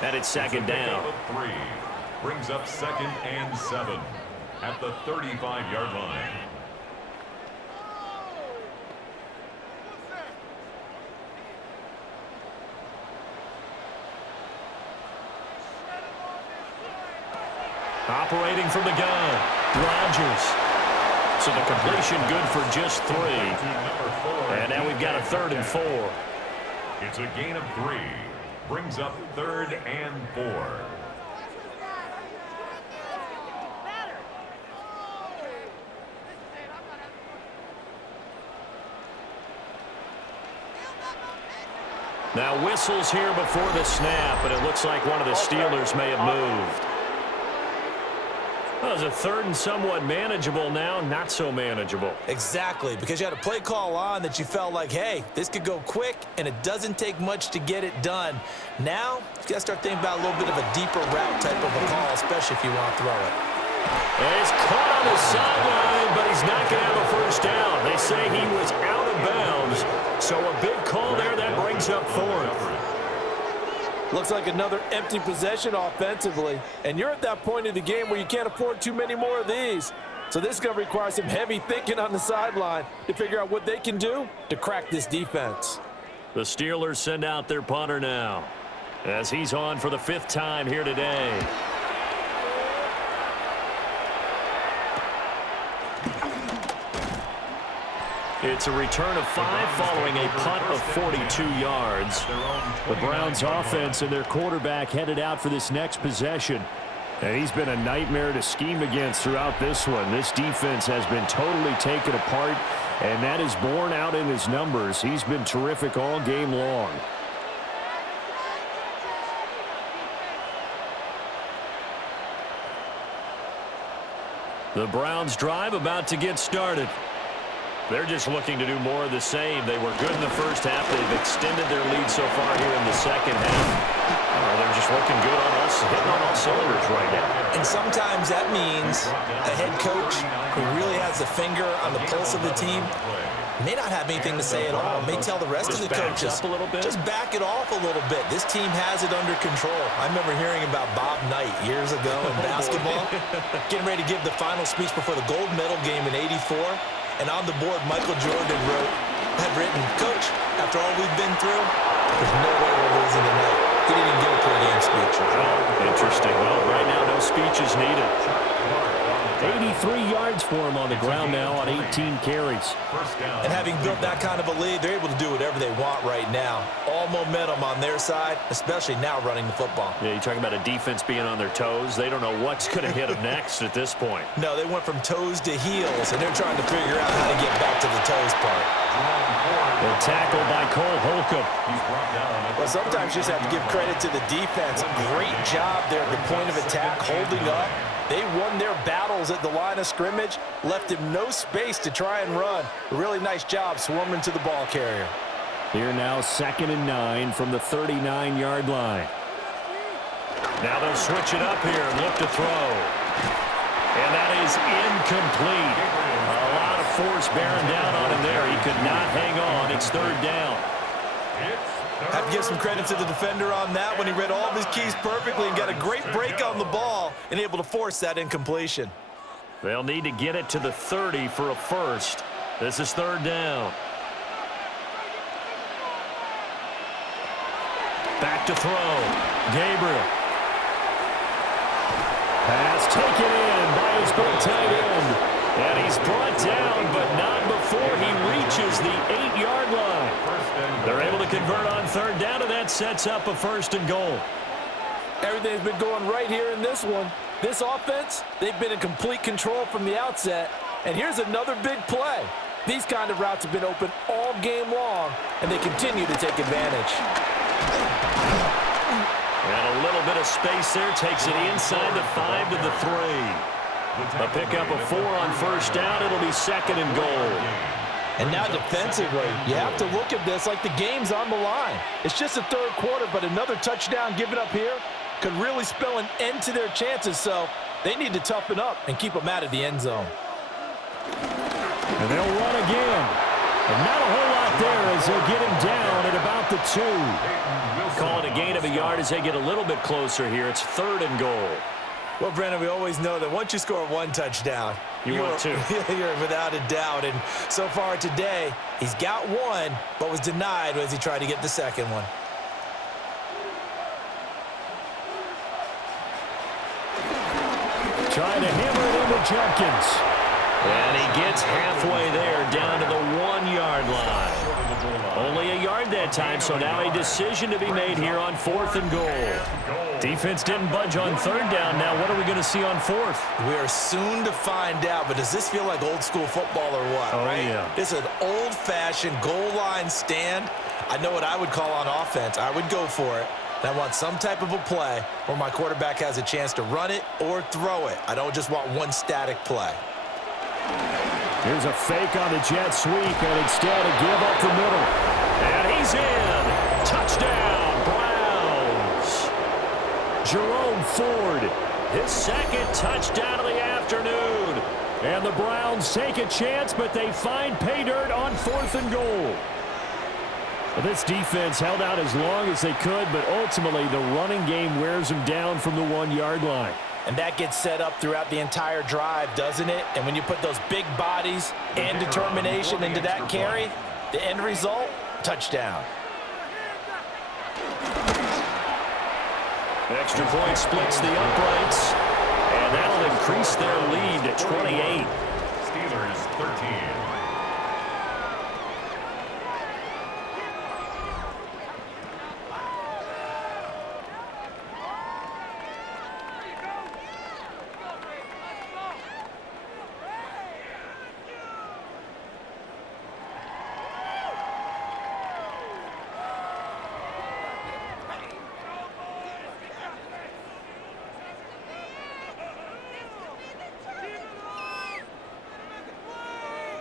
And it's 2nd down. 3 brings up 2nd and 7 at the 35-yard line. Operating from the gun, Rodgers. So the completion good for just 3. And now we've got a 3rd and 4. It's a gain of 3. Brings up 3rd and 4. Now whistles here before the snap, and it looks like one of the Steelers may have moved. Well, it was a 3rd and somewhat manageable, now not so manageable. Exactly, because you had a play call on that you felt like, hey, this could go quick, and it doesn't take much to get it done. Now, you got to start thinking about a little bit of a deeper route type of a call, especially if you want to throw it. And he's caught on the sideline, but he's not going to have a first down. They say he was out of bounds, so a big call there that brings up 4th. Looks like another empty possession offensively, and you're at that point of the game where you can't afford too many more of these. So this is going to require some heavy thinking on the sideline to figure out what they can do to crack this defense. The Steelers send out their punter now as he's on for the 5th time here today. It's a return of 5 following a punt of 42 yards. The Browns offense and their quarterback headed out for this next possession. And he's been a nightmare to scheme against throughout this one. This defense has been totally taken apart, and that is borne out in his numbers. He's been terrific all game long. The Browns drive about to get started. They're just looking to do more of the same. They were good in the first half. They've extended their lead so far here in the second half. They're just looking good on us, hitting on all cylinders right now. And sometimes that means a head coach who really has a finger on the pulse of the team may not have anything to say at all. May tell the rest of the coaches, up a little bit. Just back it off a little bit. This team has it under control. I remember hearing about Bob Knight years ago in basketball, getting ready to give the final speech before the gold medal game in '84. And on the board, Michael Jordan had written, "Coach, after all we've been through, there's no way we're losing tonight." He didn't even give a pregame speech. Oh, interesting. Well, right now, no speech is needed. 83 yards for him on the ground now on 18 carries. And having built that kind of a lead, they're able to do whatever they want right now. All momentum on their side, especially now running the football. Yeah, you're talking about a defense being on their toes. They don't know what's going to hit them next at this point. No, they went from toes to heels, and they're trying to figure out how to get back to the toes part. The tackle by Cole Holcomb. Well, sometimes you just have to give credit to the defense. Great job there at the point of attack, holding up. They won their battles at the line of scrimmage, left him no space to try and run. A really nice job swarming to the ball carrier. Here now 2nd and 9 from the 39-yard line. Now they'll switch it up here and look to throw. And that is incomplete. A lot of force bearing down on him there. He could not hang on. It's 3rd down. Have to give some credit to the defender on that when he read all of his keys perfectly and got a great break on the ball and able to force that incompletion. They'll need to get it to the 30 for a first. This is 3rd down. Back to throw. Gabriel. Pass taken in by his big tight end. And he's brought down, but not before he reaches the 8-yard line. They're able to convert on 3rd down, and that sets up a 1st and goal. Everything's been going right here in this one. This offense, they've been in complete control from the outset. And here's another big play. These kind of routes have been open all game long, and they continue to take advantage. And a little bit of space there takes it inside the 5 to the 3. A pickup of 4 on 1st down. It'll be 2nd and goal. And now defensively, you have to look at this like the game's on the line. It's just the 3rd quarter, but another touchdown given up here could really spell an end to their chances. So they need to toughen up and keep them out of the end zone. And they'll run again. And not a whole lot there as they'll get him down at about the 2. Call it a gain of a yard as they get a little bit closer here. It's 3rd and goal. Well, Brandon, we always know that once you score 1 touchdown, you want 2. You're without a doubt. And so far today, he's got 1, but was denied as he tried to get the 2nd one. Trying to hammer it into Jenkins. And he gets halfway there down to the 1-yard line. Only a yard that time, so now a decision to be made here on 4th and goal. Defense didn't budge on 3rd down. Now what are we going to see on 4th? We are soon to find out, but does this feel like old school football or what? Oh, right? yeah. It's an old-fashioned goal line stand. I know what I would call on offense. I would go for it. And I want some type of a play where my quarterback has a chance to run it or throw it. I don't just want one static play. Here's a fake on the jet sweep, and instead a give up the middle. And he's in. Touchdown, Browns. Jerome Ford, His 2nd touchdown of the afternoon. and the Browns take a chance, but they find pay dirt on 4th and goal. This defense held out as long as they could, but ultimately the running game wears them down from the 1-yard line. And that gets set up throughout the entire drive, doesn't it? And when you put those big bodies and determination into that carry, the end result, touchdown. Extra point splits the uprights, and that'll increase their lead to 28. Steelers 13.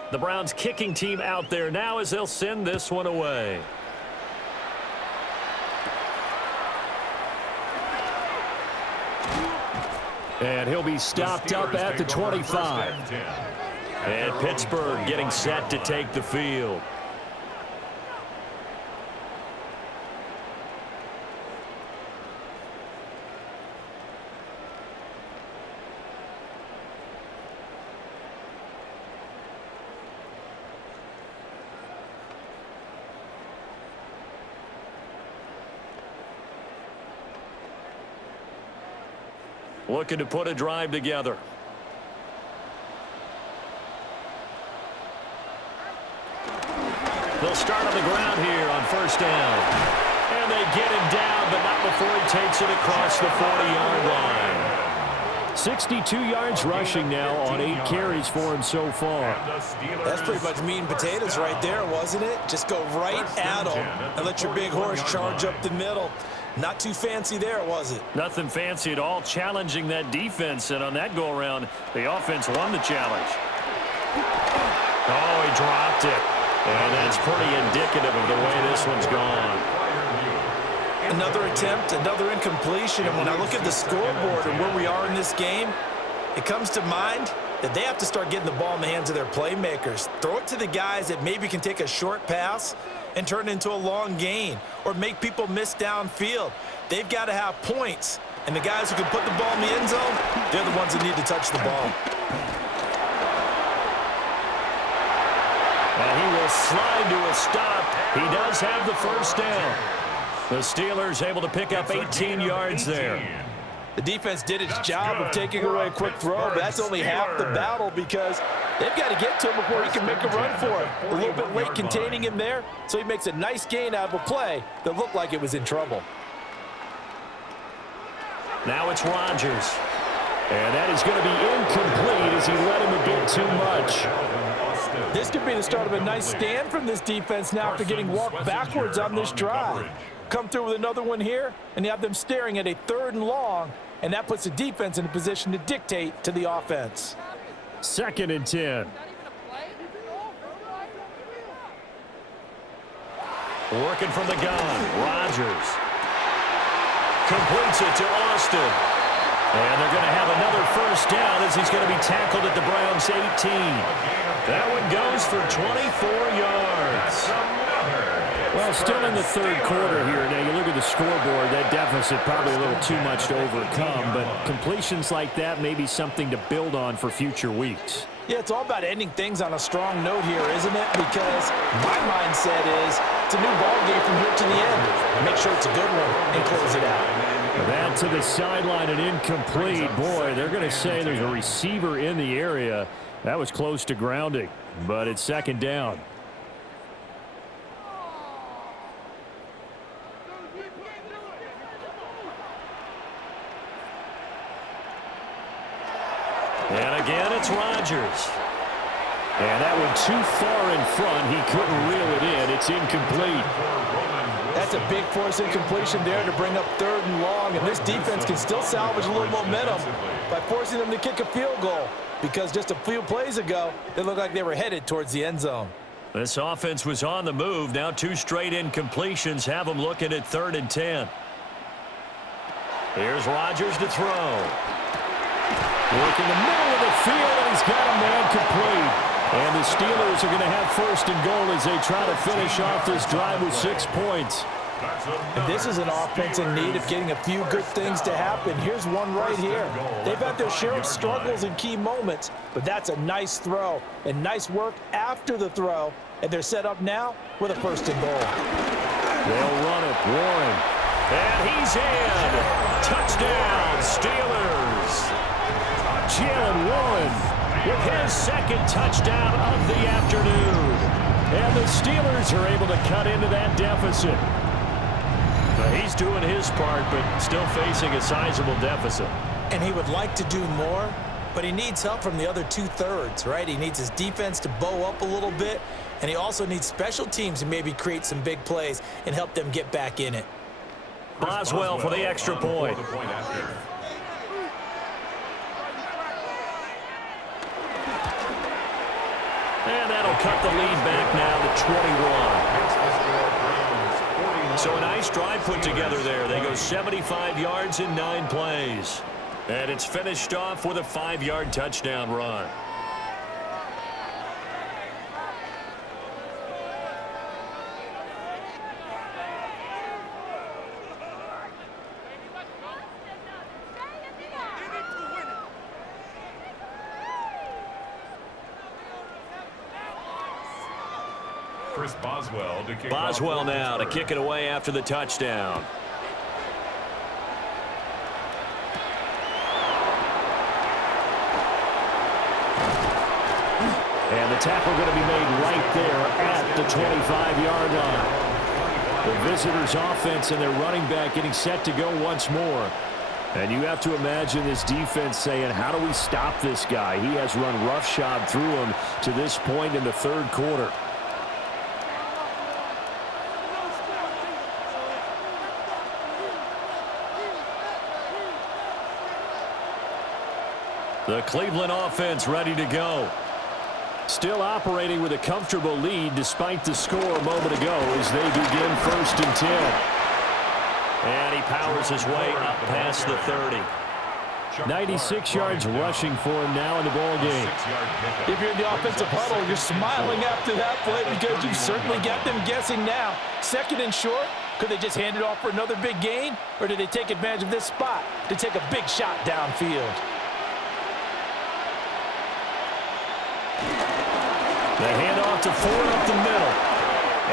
The Browns kicking team out there now as they'll send this one away. And he'll be stopped up at the 25. And Pittsburgh getting set to take the field. Looking to put a drive together. They'll start on the ground here on first down. And they get him down, but not before he takes it across the 40-yard line. 62 yards rushing now on 8 carries for him so far. That's pretty much meat and potatoes right there, wasn't it? Just go right at him and let your big horse charge up the middle. Not too fancy there, was it? Nothing fancy at all, challenging that defense. And on that go-around, the offense won the challenge. Oh, he dropped it. And that's pretty indicative of the way this one's gone. Another attempt, another incompletion. And when I look at the scoreboard and where we are in this game, it comes to mind that they have to start getting the ball in the hands of their playmakers. Throw it to the guys that maybe can take a short pass and turn it into a long gain or make people miss downfield. They've got to have points. And the guys who can put the ball in the end zone, they're the ones that need to touch the ball. And he will slide to a stop. He does have the first down. The Steelers able to pick up 18 yards there. The defense did its job of taking away a quick throw, but that's only half the battle because they've got to get to him before he can make a run for it. A little bit late containing him there, so he makes a nice gain out of a play that looked like it was in trouble. Now it's Rodgers. And that is going to be incomplete as he led him a bit too much. This could be the start of a nice stand from this defense now after getting walked backwards on this drive. Come through with another one here, and you have them staring at a 3rd and long, and that puts the defense in a position to dictate to the offense. 2nd and 10. Working from the gun, Rodgers. Completes it to Austin. And they're going to have another first down as he's going to be tackled at the Browns' 18. That one goes for 24 yards. Well, still in the 3rd quarter here. Now, you look at the scoreboard, that deficit probably a little too much to overcome, but completions like that may be something to build on for future weeks. Yeah, it's all about ending things on a strong note here, isn't it? Because my mindset is it's a new ball game from here to the end. Make sure it's a good one and close it out. That to the sideline and incomplete. Boy, they're going to say there's a receiver in the area. That was close to grounding, but it's 2nd down. And again, it's Rodgers. And that one too far in front. He couldn't reel it in. It's incomplete. That's a big force incompletion there to bring up 3rd and long, and this defense can still salvage a little momentum by forcing them to kick a field goal because just a few plays ago, they looked like they were headed towards the end zone. This offense was on the move. Now 2 straight incompletions have them looking at 3rd and 10. Here's Rodgers to throw. Work in the middle of the field, and he's got a man complete. And the Steelers are going to have 1st and goal as they try to finish off this drive with 6 points. And this is an offense in need of getting a few good things to happen. Here's one right here. They've had their share of struggles in key moments, but that's a nice throw and nice work after the throw. And they're set up now with a 1st and goal. They'll run it, Warren. And he's in. Touchdown, Steelers. Jalen Warren with his 2nd touchdown of the afternoon. And the Steelers are able to cut into that deficit. He's doing his part, but still facing a sizable deficit. And he would like to do more, but he needs help from the other 2/3, right? He needs his defense to bow up a little bit, and he also needs special teams to maybe create some big plays and help them get back in it. Boswell for the extra point. And And that'll cut the lead back now to 21. So a nice drive put together there. They go 75 yards in 9 plays. And it's finished off with a 5-yard touchdown run. Boswell now to kick it away after the touchdown. And the tackle going to be made right there at the 25-yard line. The visitors' offense and their running back getting set to go once more. And you have to imagine this defense saying, how do we stop this guy? He has run roughshod through him to this point in the third quarter. The Cleveland offense ready to go. Still operating with a comfortable lead despite the score a moment ago as they begin 1st and 10. And he powers his way up past the 30. 96 yards rushing for him now in the ball game. If you're in the offensive huddle, you're smiling after that play because you've certainly got them guessing now. 2nd and short, could they just hand it off for another big gain? Or did they take advantage of this spot to take a big shot downfield? The handoff to Ford up the middle.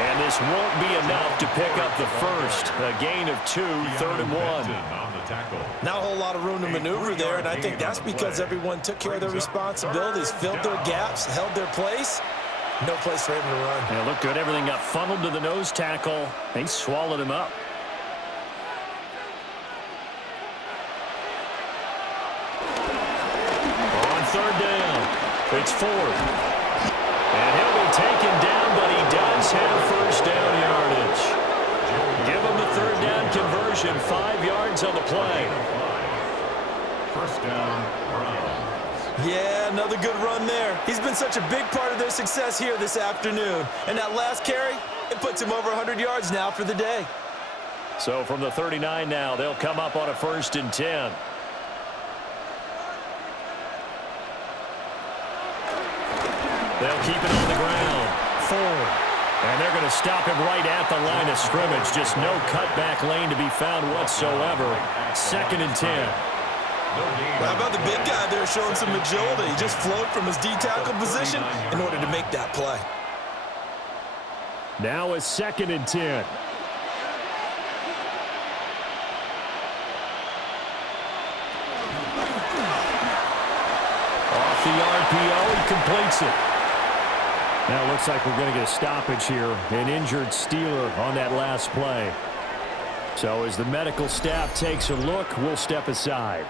And this won't be enough to pick up the first. A gain of 2, 3rd and 1. Not a whole lot of room to maneuver there, and I think that's because everyone took care of their responsibilities, filled their gaps, held their place. No place for him to run. Yeah, looked good. Everything got funneled to the nose tackle. They swallowed him up. On 3rd down, it's Ford. And he'll be taken down, but he does have first down yardage. Give him the 3rd down conversion, 5 yards on the play. First down, Browns. Yeah, another good run there. He's been such a big part of their success here this afternoon. And that last carry, it puts him over 100 yards now for the day. So from the 39 now, they'll come up on a 1st and 10. They'll keep it on the ground. Ford. And they're going to stop him right at the line of scrimmage. Just no cutback lane to be found whatsoever. 2nd and 10. How about the big guy there showing some agility? He just flowed from his D-tackle position in order to make that play. Now a 2nd and 10. Off the RPO, he completes it. Now it looks like we're going to get a stoppage here. An injured Steeler on that last play. So as the medical staff takes a look, we'll step aside.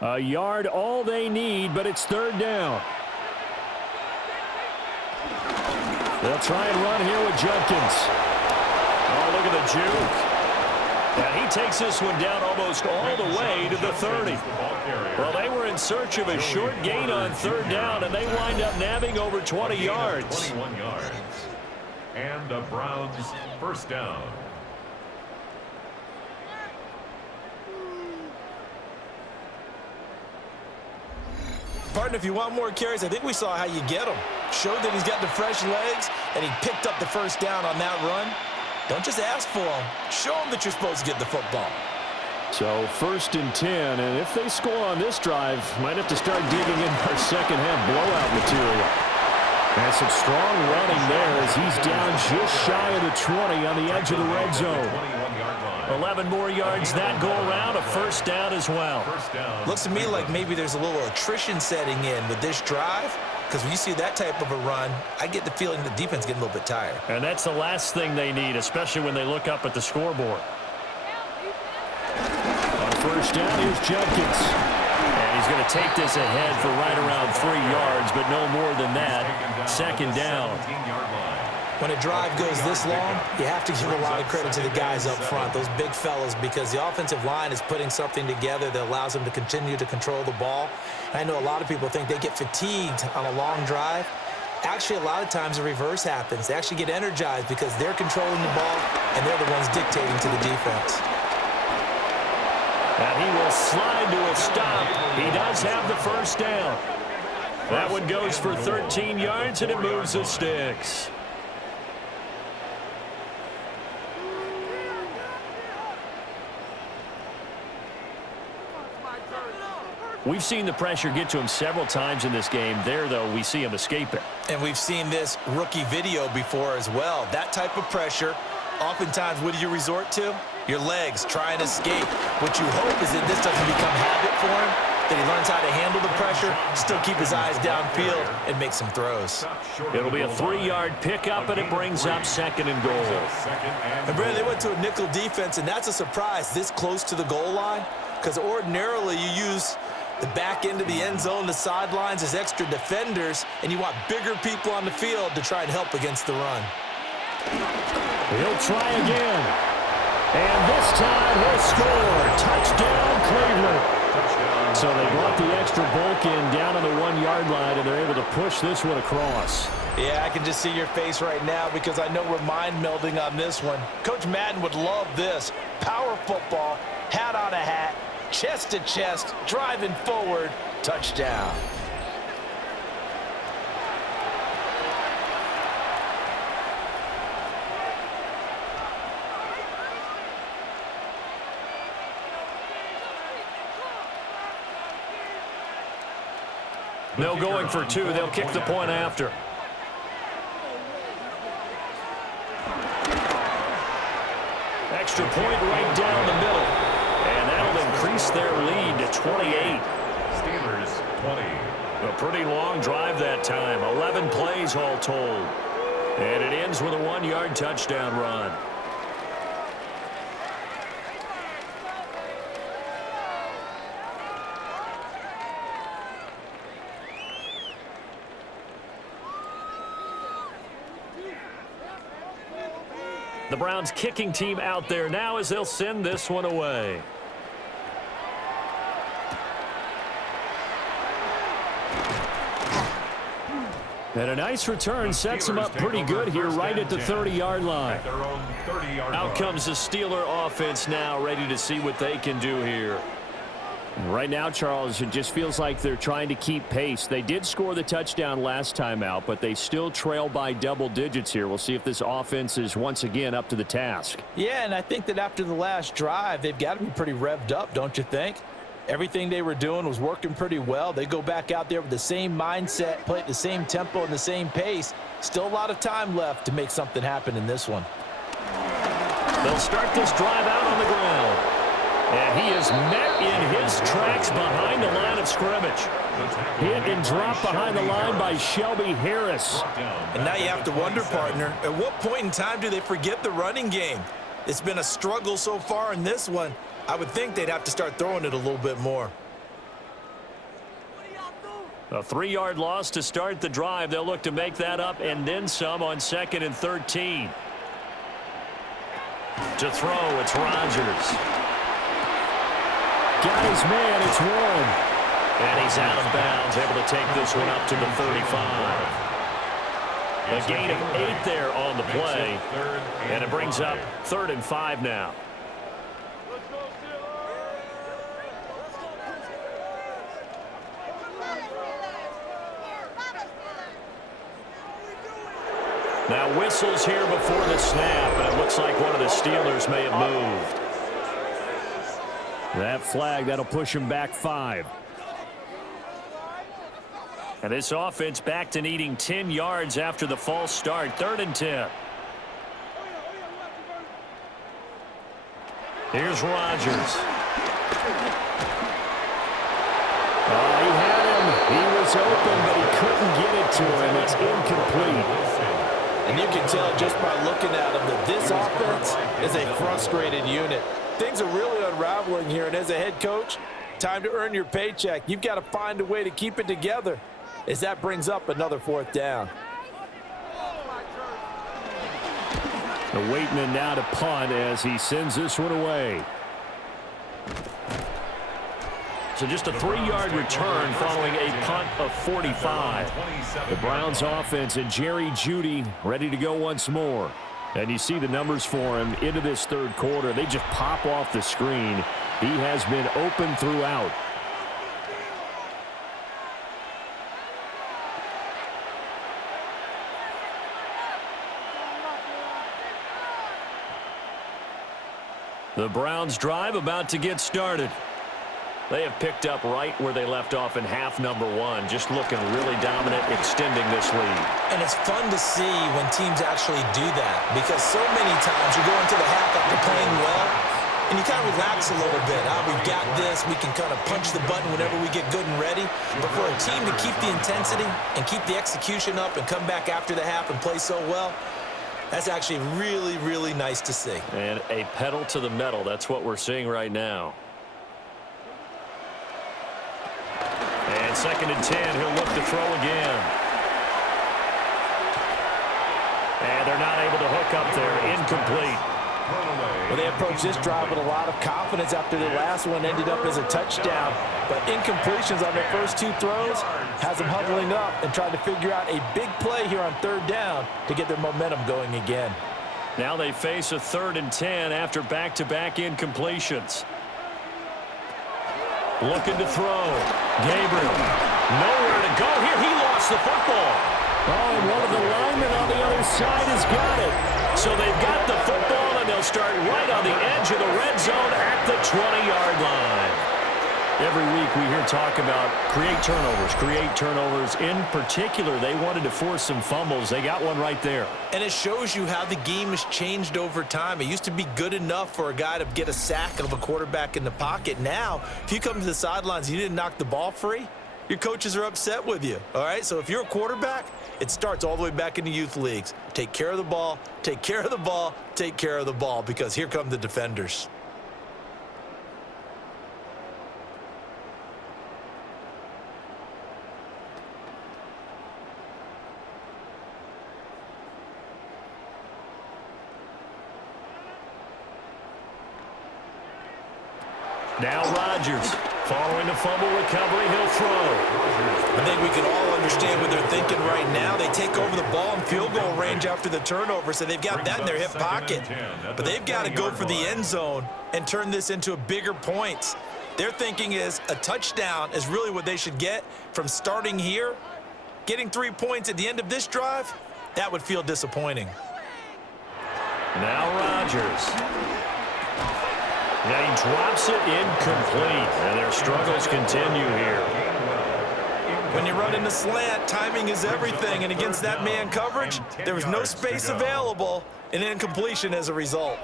A yard, all they need, but it's 3rd down. They'll try and run here with Jenkins. Oh, look at the juke. And he takes this one down almost all the way to the 30. Well, they were in search of a short gain on 3rd down, and they wind up nabbing over 20 yards. 21 yards. And the Browns' first down. Partner, if you want more carries, I think we saw how you get them. Showed that he's got the fresh legs, and he picked up the first down on that run. Don't just ask for them. Show them that you're supposed to get the football. So 1st and 10, and if they score on this drive, might have to start digging in our second-half blowout material. And some strong running there as he's down just shy of the 20 on the edge of the red zone. 11 more yards that go around, a first down as well. Looks to me like maybe there's a little attrition setting in with this drive, because when you see that type of a run, I get the feeling the defense getting a little bit tired. And that's the last thing they need, especially when they look up at the scoreboard. first down. Here's Judkins. And he's going to take this ahead for right around 3 yards, but no more than that. Second down. When a drive goes this long, you have to give a lot of credit to the guys up front, those big fellas, because the offensive line is putting something together that allows them to continue to control the ball. I know a lot of people think they get fatigued on a long drive. Actually, a lot of times the reverse happens. They actually get energized because they're controlling the ball, and they're the ones dictating to the defense. And he will slide to a stop. He does have the first down. That one goes for 13 yards, and it moves the sticks. We've seen the pressure get to him several times in this game. There, though, we see him escape it. And we've seen this rookie video before as well. That type of pressure, oftentimes, what do you resort to? Your legs, try and escape. What you hope is that this doesn't become habit for him, that he learns how to handle the pressure, still keep his eyes downfield, and make some throws. It'll be a 3-yard pickup, and it brings up second and goal. And, Brandon, they went to a nickel defense, and that's a surprise this close to the goal line, because ordinarily you use the back end of the end zone, the sidelines as extra defenders, and you want bigger people on the field to try and help against the run. He'll try again. And this time he'll score. Touchdown, Cleveland. So they brought the extra bulk in down on the 1-yard line, and they're able to push this one across. Yeah, I can just see your face right now because I know we're mind melding on this one. Coach Madden would love this. Power football, hat on a hat, chest to chest, driving forward, touchdown. No going for 2. They'll kick the point after. Extra point right down the middle. And that'll increase their lead to 28. Steelers 20. A pretty long drive that time. 11 plays all told. And it ends with a 1-yard touchdown run. The Browns kicking team out there now as they'll send this one away. And a nice return sets him up pretty good here right at the 30-yard line. Out comes the Steeler offense now, ready to see what they can do here. Right now, Charles, it just feels like they're trying to keep pace. They did score the touchdown last time out, but they still trail by double digits here. We'll see if this offense is once again up to the task. Yeah, and I think that after the last drive, they've got to be pretty revved up, don't you think? Everything they were doing was working pretty well. They go back out there with the same mindset, play at the same tempo and the same pace. Still a lot of time left to make something happen in this one. They'll start this drive out on the ground. And he is met in his tracks behind the line of scrimmage. Hit and drop behind the line by Shelby Harris. And now you have to wonder, partner, at what point in time do they forget the running game? It's been a struggle so far in this one. I would think they'd have to start throwing it a little bit more. A 3-yard loss to start the drive. They'll look to make that up and then some on 2nd and 13. To throw, it's Rodgers. Got his man, it's Warren. And he's out of bounds, able to take this one up to the 35. A gain of 8 there on the play. And it brings up 3rd and 5 now. Now whistles here before the snap, and it looks like one of the Steelers may have moved. That flag, that'll push him back 5. And this offense back to needing 10 yards after the false start. 3rd and 10. Here's Rodgers. Oh, he had him. He was open, but he couldn't get it to him. It's incomplete. And you can tell just by looking at him that this offense is a frustrated unit. Things are really unraveling here, and as a head coach, time to earn your paycheck. You've got to find a way to keep it together as that brings up another 4th down. Waiting now to punt as he sends this one away. So just a 3-yard return following a punt of 45. The Browns offense and Jerry Jeudy ready to go once more. And you see the numbers for him into this 3rd quarter. They just pop off the screen. He has been open throughout. The Browns drive about to get started. They have picked up right where they left off in half number 1, just looking really dominant, extending this lead. And it's fun to see when teams actually do that, because so many times you go into the half after playing well, and you kind of relax a little bit. We've got this. We can kind of punch the button whenever we get good and ready. But for a team to keep the intensity and keep the execution up and come back after the half and play so well, that's actually really, really nice to see. And a pedal to the metal. That's what we're seeing right now. And 2nd and 10, he'll look to throw again. And they're not able to hook up there. Incomplete. Well, they approached this drive with a lot of confidence after the last one ended up as a touchdown. But incompletions on their first 2 throws has them huddling up and trying to figure out a big play here on 3rd down to get their momentum going again. Now they face a 3rd and 10 after back-to-back incompletions. Looking to throw. Gabriel. Nowhere to go here. He lost the football. Oh, and one of the linemen on the other side has got it. So they've got the football, and they'll start right on the edge of the red zone at the 20-yard line. Every week we hear talk about create turnovers. In particular, they wanted to force some fumbles. They got one right there. And it shows you how the game has changed over time. It used to be good enough for a guy to get a sack of a quarterback in the pocket. Now, if you come to the sidelines and you didn't knock the ball free, your coaches are upset with you. All right, so if you're a quarterback, it starts all the way back in the youth leagues. Take care of the ball, take care of the ball, take care of the ball, because here come the defenders. Now Rodgers, following the fumble recovery, he'll throw. I think we can all understand what they're thinking right now. They take over the ball in field goal range after the turnover, so they've got that in their hip pocket. But they've got to go for the end zone and turn this into a bigger points. Their thinking is a touchdown is really what they should get from starting here. Getting 3 points at the end of this drive, that would feel disappointing. Now Rodgers. Yeah, he drops it incomplete, and their struggles continue here. When you run in the slant, timing is everything, and against that man coverage, there was no space available, and incompletion as a result.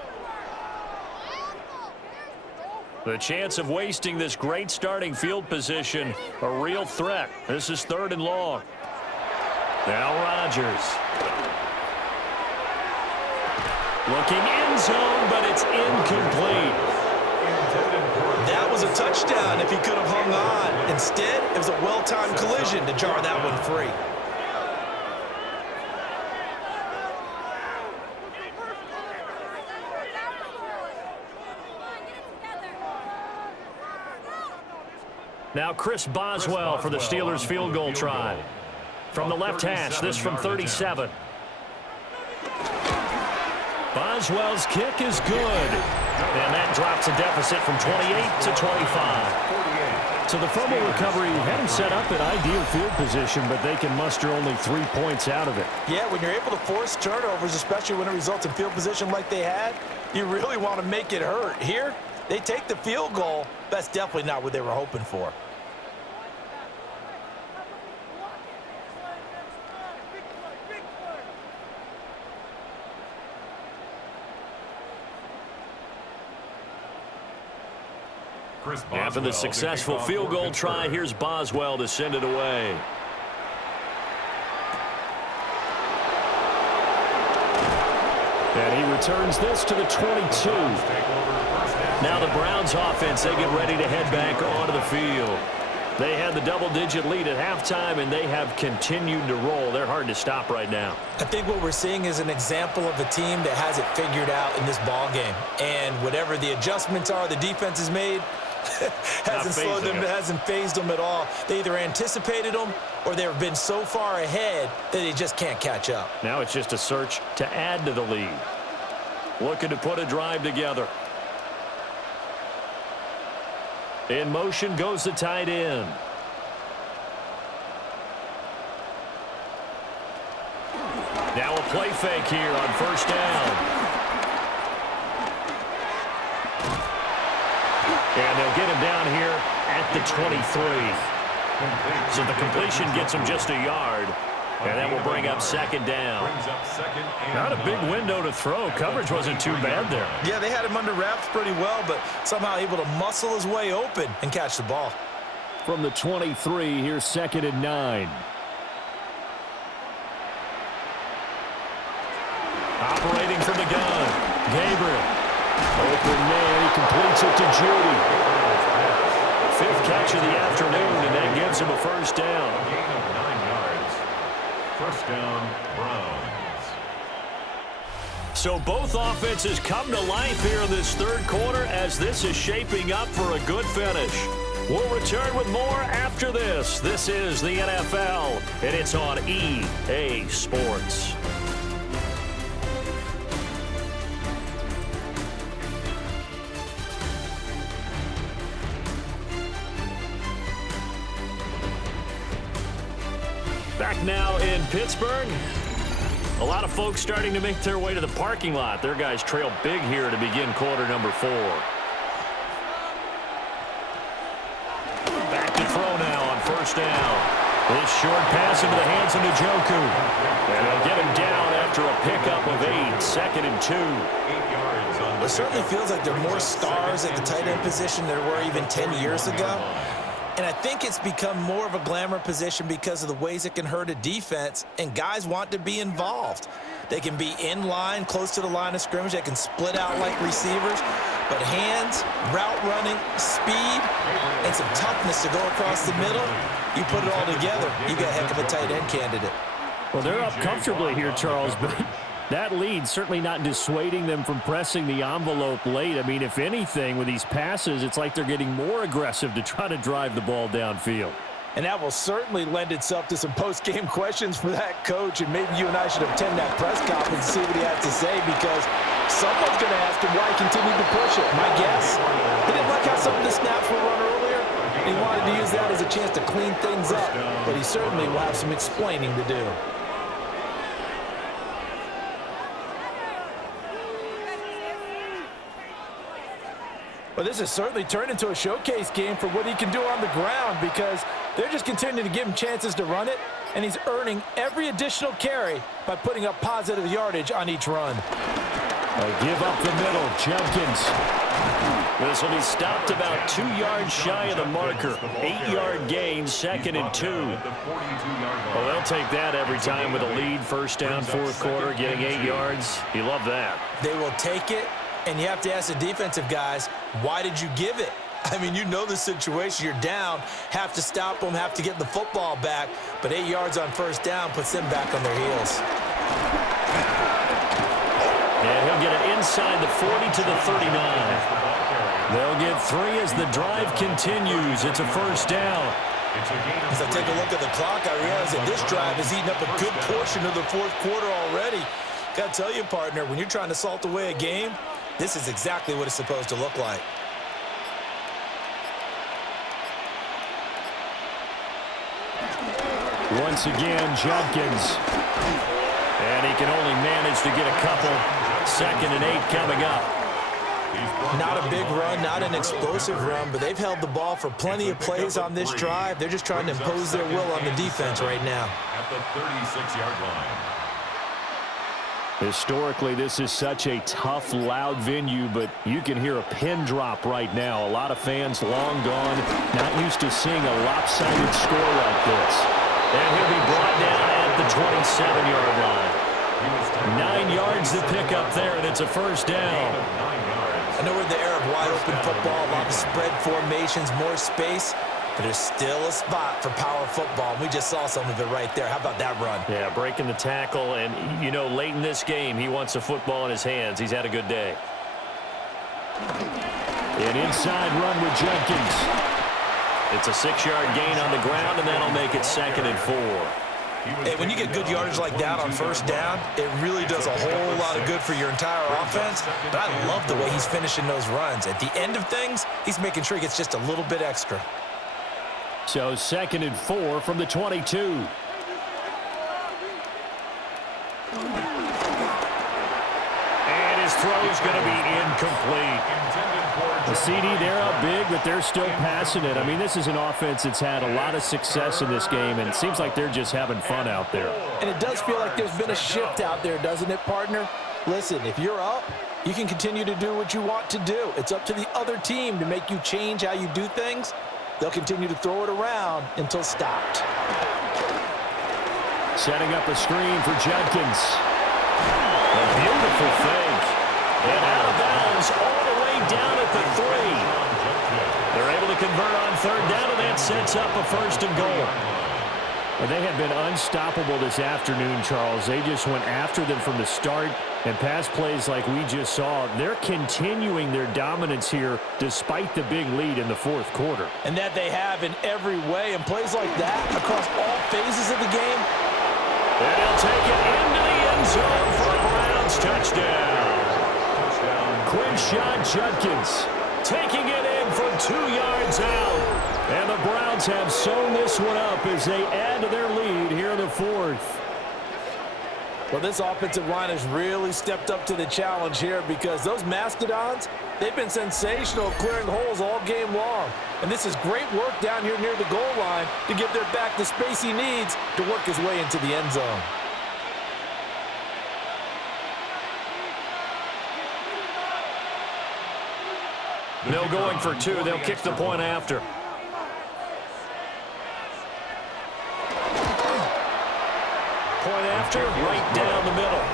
The chance of wasting this great starting field position, a real threat. This is 3rd and long. Now Rodgers. Looking end zone, but it's incomplete. That was a touchdown if he could have hung on. Instead, it was a well-timed collision to jar that one free. Now Chris Boswell for the Steelers field goal try. From the left hash, this from 37. Boswell's kick is good. And that drops a deficit from 28 to 25. So the fumble recovery had him set up in ideal field position, but they can muster only 3 points out of it. Yeah, when you're able to force turnovers, especially when it results in field position like they had, you really want to make it hurt. Here, they take the field goal. That's definitely not what they were hoping for. After the successful field goal try, here's Boswell to send it away. And he returns this to the 22. Now the Browns offense, they get ready to head back onto the field. They had the double-digit lead at halftime, and they have continued to roll. They're hard to stop right now. I think what we're seeing is an example of a team that has it figured out in this ball game. And whatever the adjustments are the defense has made, hasn't slowed them, hasn't phased them at all. They either anticipated them or they've been so far ahead that they just can't catch up. Now it's just a search to add to the lead. Looking to put a drive together. In motion goes the tight end. Now a play fake here on first down. And they'll get him down here at the 23. So the completion gets him just a yard. And that will bring up second down. Not a big window to throw. Coverage wasn't too bad there. Yeah, they had him under wraps pretty well, but somehow able to muscle his way open and catch the ball. From the 23, here's 2nd and 9. Operating from the gun. Gabriel. Open man, he completes it to Judy. 5th catch of the afternoon, and that gives him a first down. First down, Browns. So both offenses come to life here in this third quarter as this is shaping up for a good finish. We'll return with more after this. This is the NFL, and it's on EA Sports. Back now in Pittsburgh. A lot of folks starting to make their way to the parking lot. Their guys trail big here to begin quarter number 4. Back to throw now on first down. This short pass into the hands of Njoku. And they'll get him down after a pickup of 8. 2nd and 2. 8 yards on It certainly feels like there are more stars at the tight end position than there were even 10 years ago. And I think it's become more of a glamour position because of the ways it can hurt a defense, and guys want to be involved. They can be in line, close to the line of scrimmage. They can split out like receivers. But hands, route running, speed, and some toughness to go across the middle, you put it all together, you got a heck of a tight end candidate. Well, they're up comfortably here, Charles, but that lead certainly not dissuading them from pressing the envelope late. I mean, if anything, with these passes, it's like they're getting more aggressive to try to drive the ball downfield. And that will certainly lend itself to some post-game questions for that coach, and maybe you and I should attend that press conference and see what he has to say, because someone's going to ask him why he continued to push it. My guess, he didn't like how some of the snaps were run earlier, and he wanted to use that as a chance to clean things up, but he certainly will have some explaining to do. But this has certainly turned into a showcase game for what he can do on the ground, because they're just continuing to give him chances to run it, and he's earning every additional carry by putting up positive yardage on each run. Give up the middle, Jenkins. This will be stopped about 2 yards shy of the marker. 8-yard gain, 2nd and 2. Well, they'll take that every time with a lead. First down, fourth quarter, getting 8 yards. You love that. They will take it. And you have to ask the defensive guys, why did you give it? I mean, you know the situation. You're down, have to stop them, have to get the football back. But 8 yards on first down puts them back on their heels. And he'll get it inside the 40 to the 39. They'll get 3 as the drive continues. It's a first down. As I take a look at the clock, I realize that this drive has eaten up a good portion of the fourth quarter already. Got to tell you, partner, when you're trying to salt away a game, this is exactly what it's supposed to look like. Once again, Jenkins. And he can only manage to get a couple. 2nd and 8 coming up. Not a big run, not an explosive run, but they've held the ball for plenty of plays on this drive. They're just trying to impose their will on the defense right now. At the 36-yard line. Historically, this is such a tough, loud venue, but you can hear a pin drop right now. A lot of fans long gone, not used to seeing a lopsided score like this. And he'll be brought down at the 27-yard line. 9 yards to pick up there, and it's a first down. I know we're in the era of wide-open football, a lot of spread formations, more space, but there's still a spot for power football, and we just saw some of it right there. How about that run? Yeah, breaking the tackle, and, you know, late in this game, he wants a football in his hands. He's had a good day. An inside run with Jenkins. It's a 6-yard gain on the ground, and that'll make it 2nd and 4. Hey, when you get good yardage like that on first down, it really does a whole lot of good for your entire offense. But I love the way he's finishing those runs. At the end of things, he's making sure he gets just a little bit extra. So 2nd and 4 from the 22. And his throw's going to be incomplete. The CD, they're up big, but they're still passing it. I mean, this is an offense that's had a lot of success in this game, and it seems like they're just having fun out there. And it does feel like there's been a shift out there, doesn't it, partner? Listen, if you're up, you can continue to do what you want to do. It's up to the other team to make you change how you do things. They'll continue to throw it around until stopped. Setting up a screen for Jenkins. A beautiful fake. And out of bounds all the way down at the 3. They're able to convert on 3rd down, and that sets up a 1st and goal. And they have been unstoppable this afternoon, Charles. They just went after them from the start, and pass plays like we just saw, they're continuing their dominance here despite the big lead in the 4th quarter. And that they have in every way, and plays like that across all phases of the game. And he'll take it into the end zone for a Browns touchdown. Quinshon Judkins taking it in from 2 yards out. And the Browns have sewn this one up as they add to their lead here in the 4th. Well, this offensive line has really stepped up to the challenge here because those Mastodons, they've been sensational clearing holes all game long. And this is great work down here near the goal line to give their back the space he needs to work his way into the end zone. No going for 2. They'll kick the point after. Point after, right down the middle.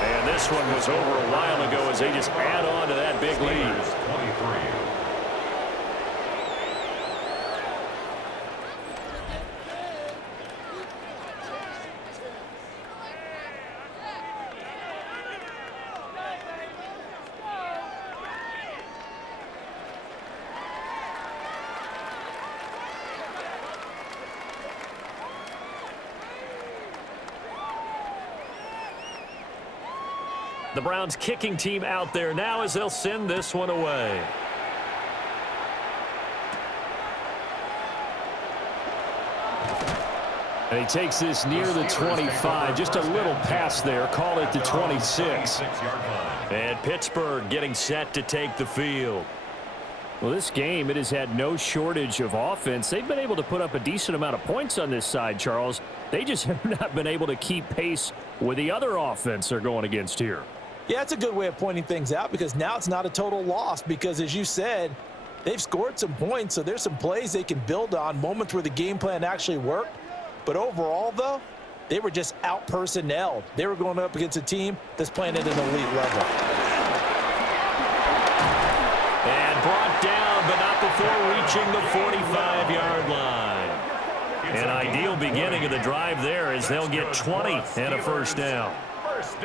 And this one was over a while ago as they just add on to that big lead. 23. The Browns kicking team out there now as they'll send this one away. And he takes this near the 25. Just a little pass there. Call it the 26. And Pittsburgh getting set to take the field. Well, this game, it has had no shortage of offense. They've been able to put up a decent amount of points on this side, Charles. They just have not been able to keep pace with the other offense they're going against here. Yeah, it's a good way of pointing things out because now it's not a total loss because, as you said, they've scored some points, so there's some plays they can build on, moments where the game plan actually worked. But overall, though, they were just out-personnelled. They were going up against a team that's playing at an elite level. And brought down, but not before reaching the 45-yard line. An ideal beginning of the drive there as they'll get 20 and a first down.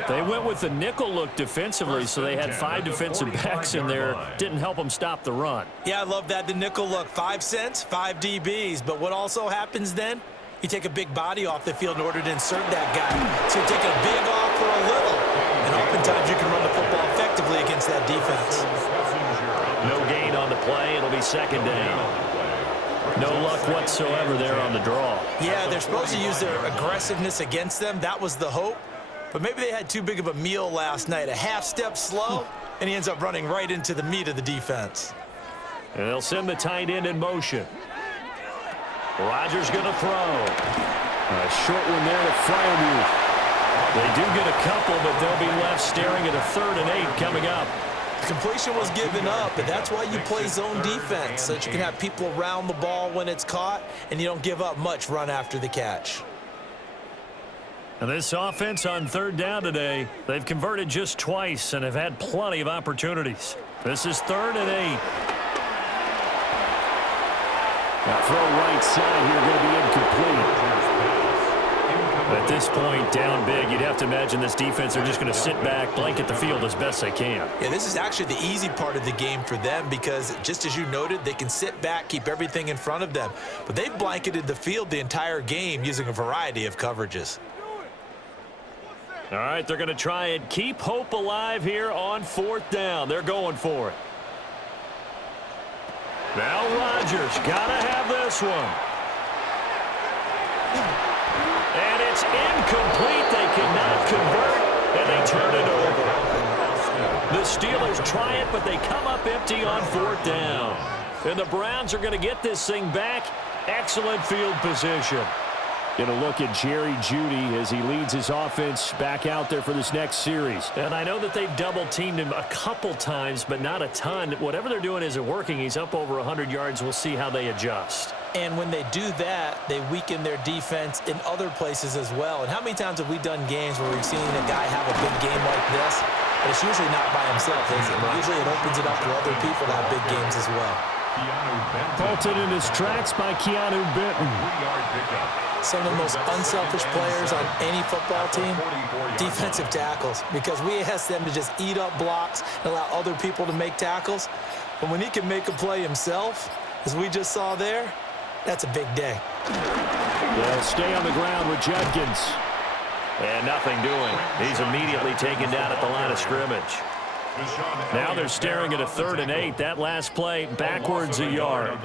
They went with the nickel look defensively, so they had 5 defensive backs in there. Didn't help them stop the run. Yeah, I love that, the nickel look. 5 cents, 5 DBs. But what also happens then? You take a big body off the field in order to insert that guy. So you're taking a big off for a little. And oftentimes you can run the football effectively against that defense. No gain on the play. It'll be second down. No luck whatsoever there on the draw. Yeah, they're supposed to use their aggressiveness against them. That was the hope. But maybe they had too big of a meal last night. A half step slow, and he ends up running right into the meat of the defense. And they'll send the tight end in motion. Rodgers going to throw. A short one there to Freiermuth. They do get a couple, but they'll be left staring at a 3rd and 8 coming up. Completion was given up, and that's why you play zone defense, so that you can have people around the ball when it's caught, and you don't give up much run after the catch. And this offense on third down today, they've converted just twice and have had plenty of opportunities. This is 3rd and 8. That throw right side here going to be incomplete. At this point, down big, you'd have to imagine this defense are just going to sit back, blanket the field as best they can. Yeah, this is actually the easy part of the game for them because, just as you noted, they can sit back, keep everything in front of them. But they've blanketed the field the entire game using a variety of coverages. All right, they're going to try and keep hope alive here on 4th down. They're going for it. Now Rodgers got to have this one. And it's incomplete. They cannot convert, and they turn it over. The Steelers try it, but they come up empty on 4th down. And the Browns are going to get this thing back. Excellent field position. Going to look at Jerry Jeudy as he leads his offense back out there for this next series. And I know that they've double-teamed him a couple times, but not a ton. Whatever they're doing isn't working. He's up over 100 yards. We'll see how they adjust. And when they do that, they weaken their defense in other places as well. And how many times have we done games where we've seen a guy have a big game like this, but it's usually not by himself, is it? Usually it opens it up for other people to have big games as well. Halted in his tracks by Keanu Benton. Some of the most unselfish players on any football team, defensive tackles, because we ask them to just eat up blocks and allow other people to make tackles. But when he can make a play himself, as we just saw there, that's a big day. They'll stay on the ground with Judkins. And nothing doing. He's immediately taken down at the line of scrimmage. Now they're staring at a 3rd and 8. That last play, backwards a yard.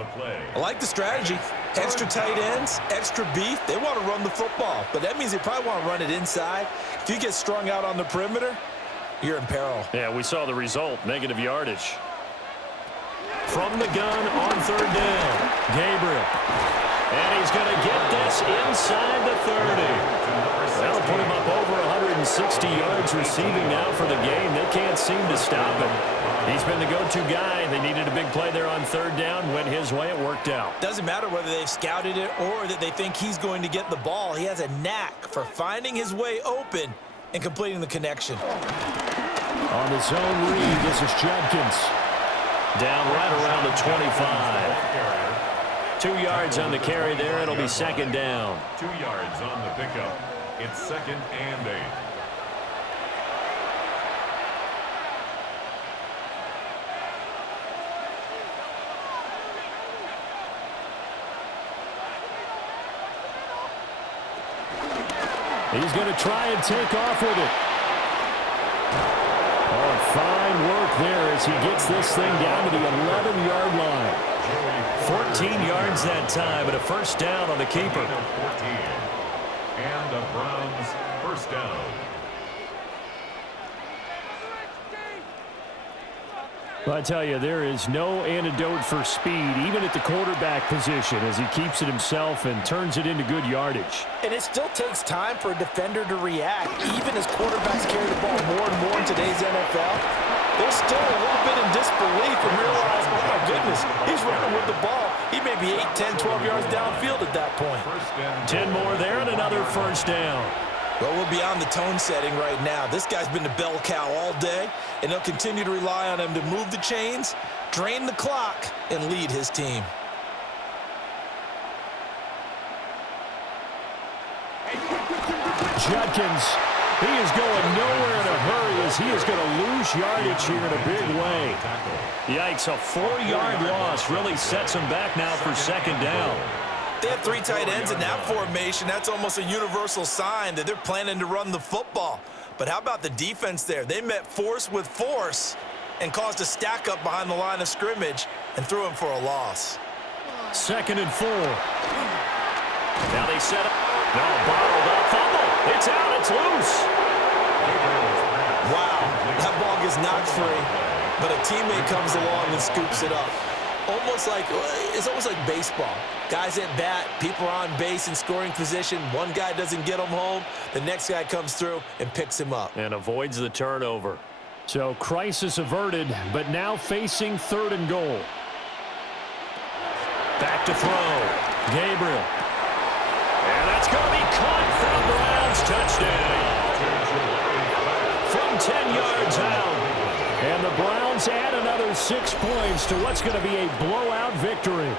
I like the strategy. Extra tight ends, extra beef. They want to run the football, but that means they probably want to run it inside. If you get strung out on the perimeter, you're in peril. Yeah, we saw the result, negative yardage. From the gun on 3rd down, Gabriel. And he's going to get this inside the 30. That'll put him up over 160 yards receiving now for the game. They can't seem to stop him. He's been the go-to guy. They needed a big play there on 3rd down. Went his way. It worked out. Doesn't matter whether they've scouted it or that they think he's going to get the ball. He has a knack for finding his way open and completing the connection. On the zone read, this is Judkins. Down right around the 25. 2 yards on the carry there. It'll be 2nd down. 2 yards on the pickup. It's 2nd and 8. He's going to try and take off with it. Oh, fine work there as he gets this thing down to the 11-yard line. 14 yards that time, and a 1st down on the keeper. 14. And the Browns 1st down. I tell you, there is no antidote for speed, even at the quarterback position, as he keeps it himself and turns it into good yardage. And it still takes time for a defender to react, even as quarterbacks carry the ball more and more in today's NFL. They're still a little bit in disbelief and realize, oh my goodness, he's running with the ball. He may be 8, 10, 12 yards downfield at that point. 10 more there and another 1st down. Well, we're beyond the tone setting right now. This guy's been the bell cow all day, and they'll continue to rely on him to move the chains, drain the clock, and lead his team. Judkins, he is going nowhere in a hurry as he is going to lose yardage here in a big way. Yikes, a 4-yard loss really sets him back now for 2nd down. They have 3 tight ends in that formation. That's almost a universal sign that they're planning to run the football. But how about the defense there? They met force with force and caused a stack up behind the line of scrimmage and threw him for a loss. 2nd and 4. Now they set up. No, bottled up. Fumble. It's out. It's loose. Wow, that ball gets knocked free, but a teammate comes along and scoops it up. It's almost like baseball. Guys at bat, people are on base in scoring position. One guy doesn't get him home. The next guy comes through and picks him up. And avoids the turnover. So crisis averted, but now facing 3rd and goal. Back to throw. Gabriel. And that's going to be caught from Browns touchdown. From 10 yards out. And the Browns add another 6 points to what's going to be a blowout victory.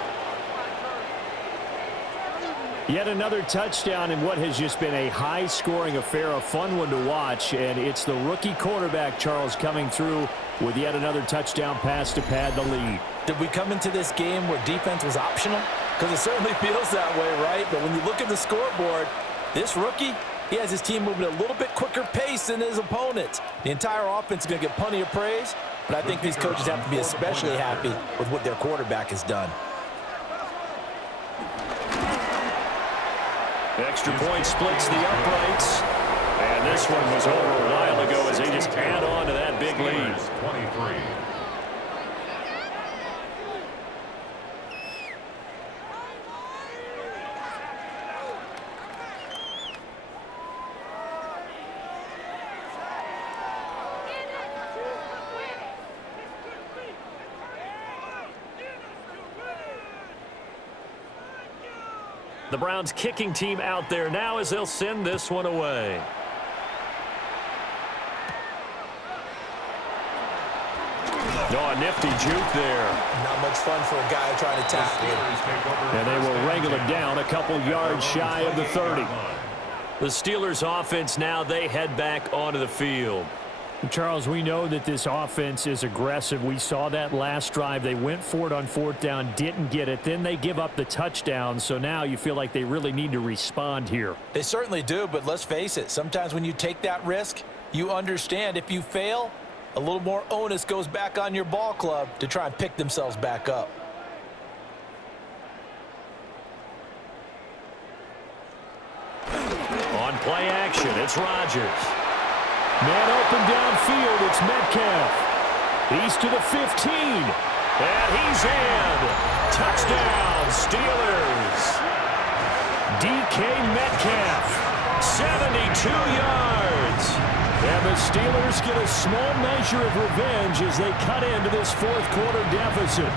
Yet another touchdown in what has just been a high-scoring affair, a fun one to watch. And it's the rookie quarterback, Charles, coming through with yet another touchdown pass to pad the lead. Did we come into this game where defense was optional? Because it certainly feels that way, right? But when you look at the scoreboard, this rookie, he has his team moving at a little bit quicker pace than his opponents. The entire offense is going to get plenty of praise, but I think these coaches have to be especially happy with what their quarterback has done. Extra point splits the uprights. And this one was over a while ago as they just add on to that big lead. 23. The Browns kicking team out there now as they'll send this one away. Oh, a nifty juke there. Not much fun for a guy trying to tackle him. And they will wrangle it down a couple yards shy of the 30. The Steelers offense now, they head back onto the field. Charles, we know that this offense is aggressive. We saw that last drive. They went for it on 4th down, didn't get it. Then they give up the touchdown. So now you feel like they really need to respond here. They certainly do, but let's face it. Sometimes when you take that risk, you understand if you fail, a little more onus goes back on your ball club to try and pick themselves back up. On play action, it's Rodgers. Man open downfield, it's Metcalf. He's to the 15. And he's in. Touchdown, Steelers. DK Metcalf, 72 yards. And the Steelers get a small measure of revenge as they cut into this 4th quarter deficit.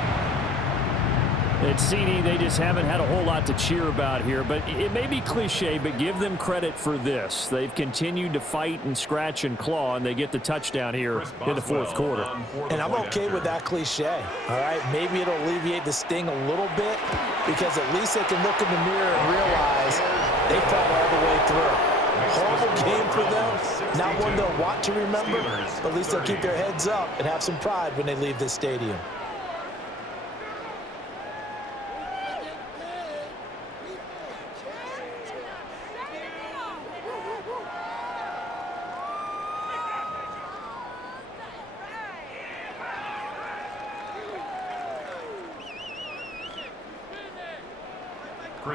At CD, they just haven't had a whole lot to cheer about here, but it may be cliche, but give them credit for this. They've continued to fight and scratch and claw, and they get the touchdown here in the 4th quarter. And I'm okay with that cliche, all right? Maybe it'll alleviate the sting a little bit because at least they can look in the mirror and realize they fought all the way through. Horrible game for them, not one they'll want to remember, but at least they'll keep their heads up and have some pride when they leave this stadium.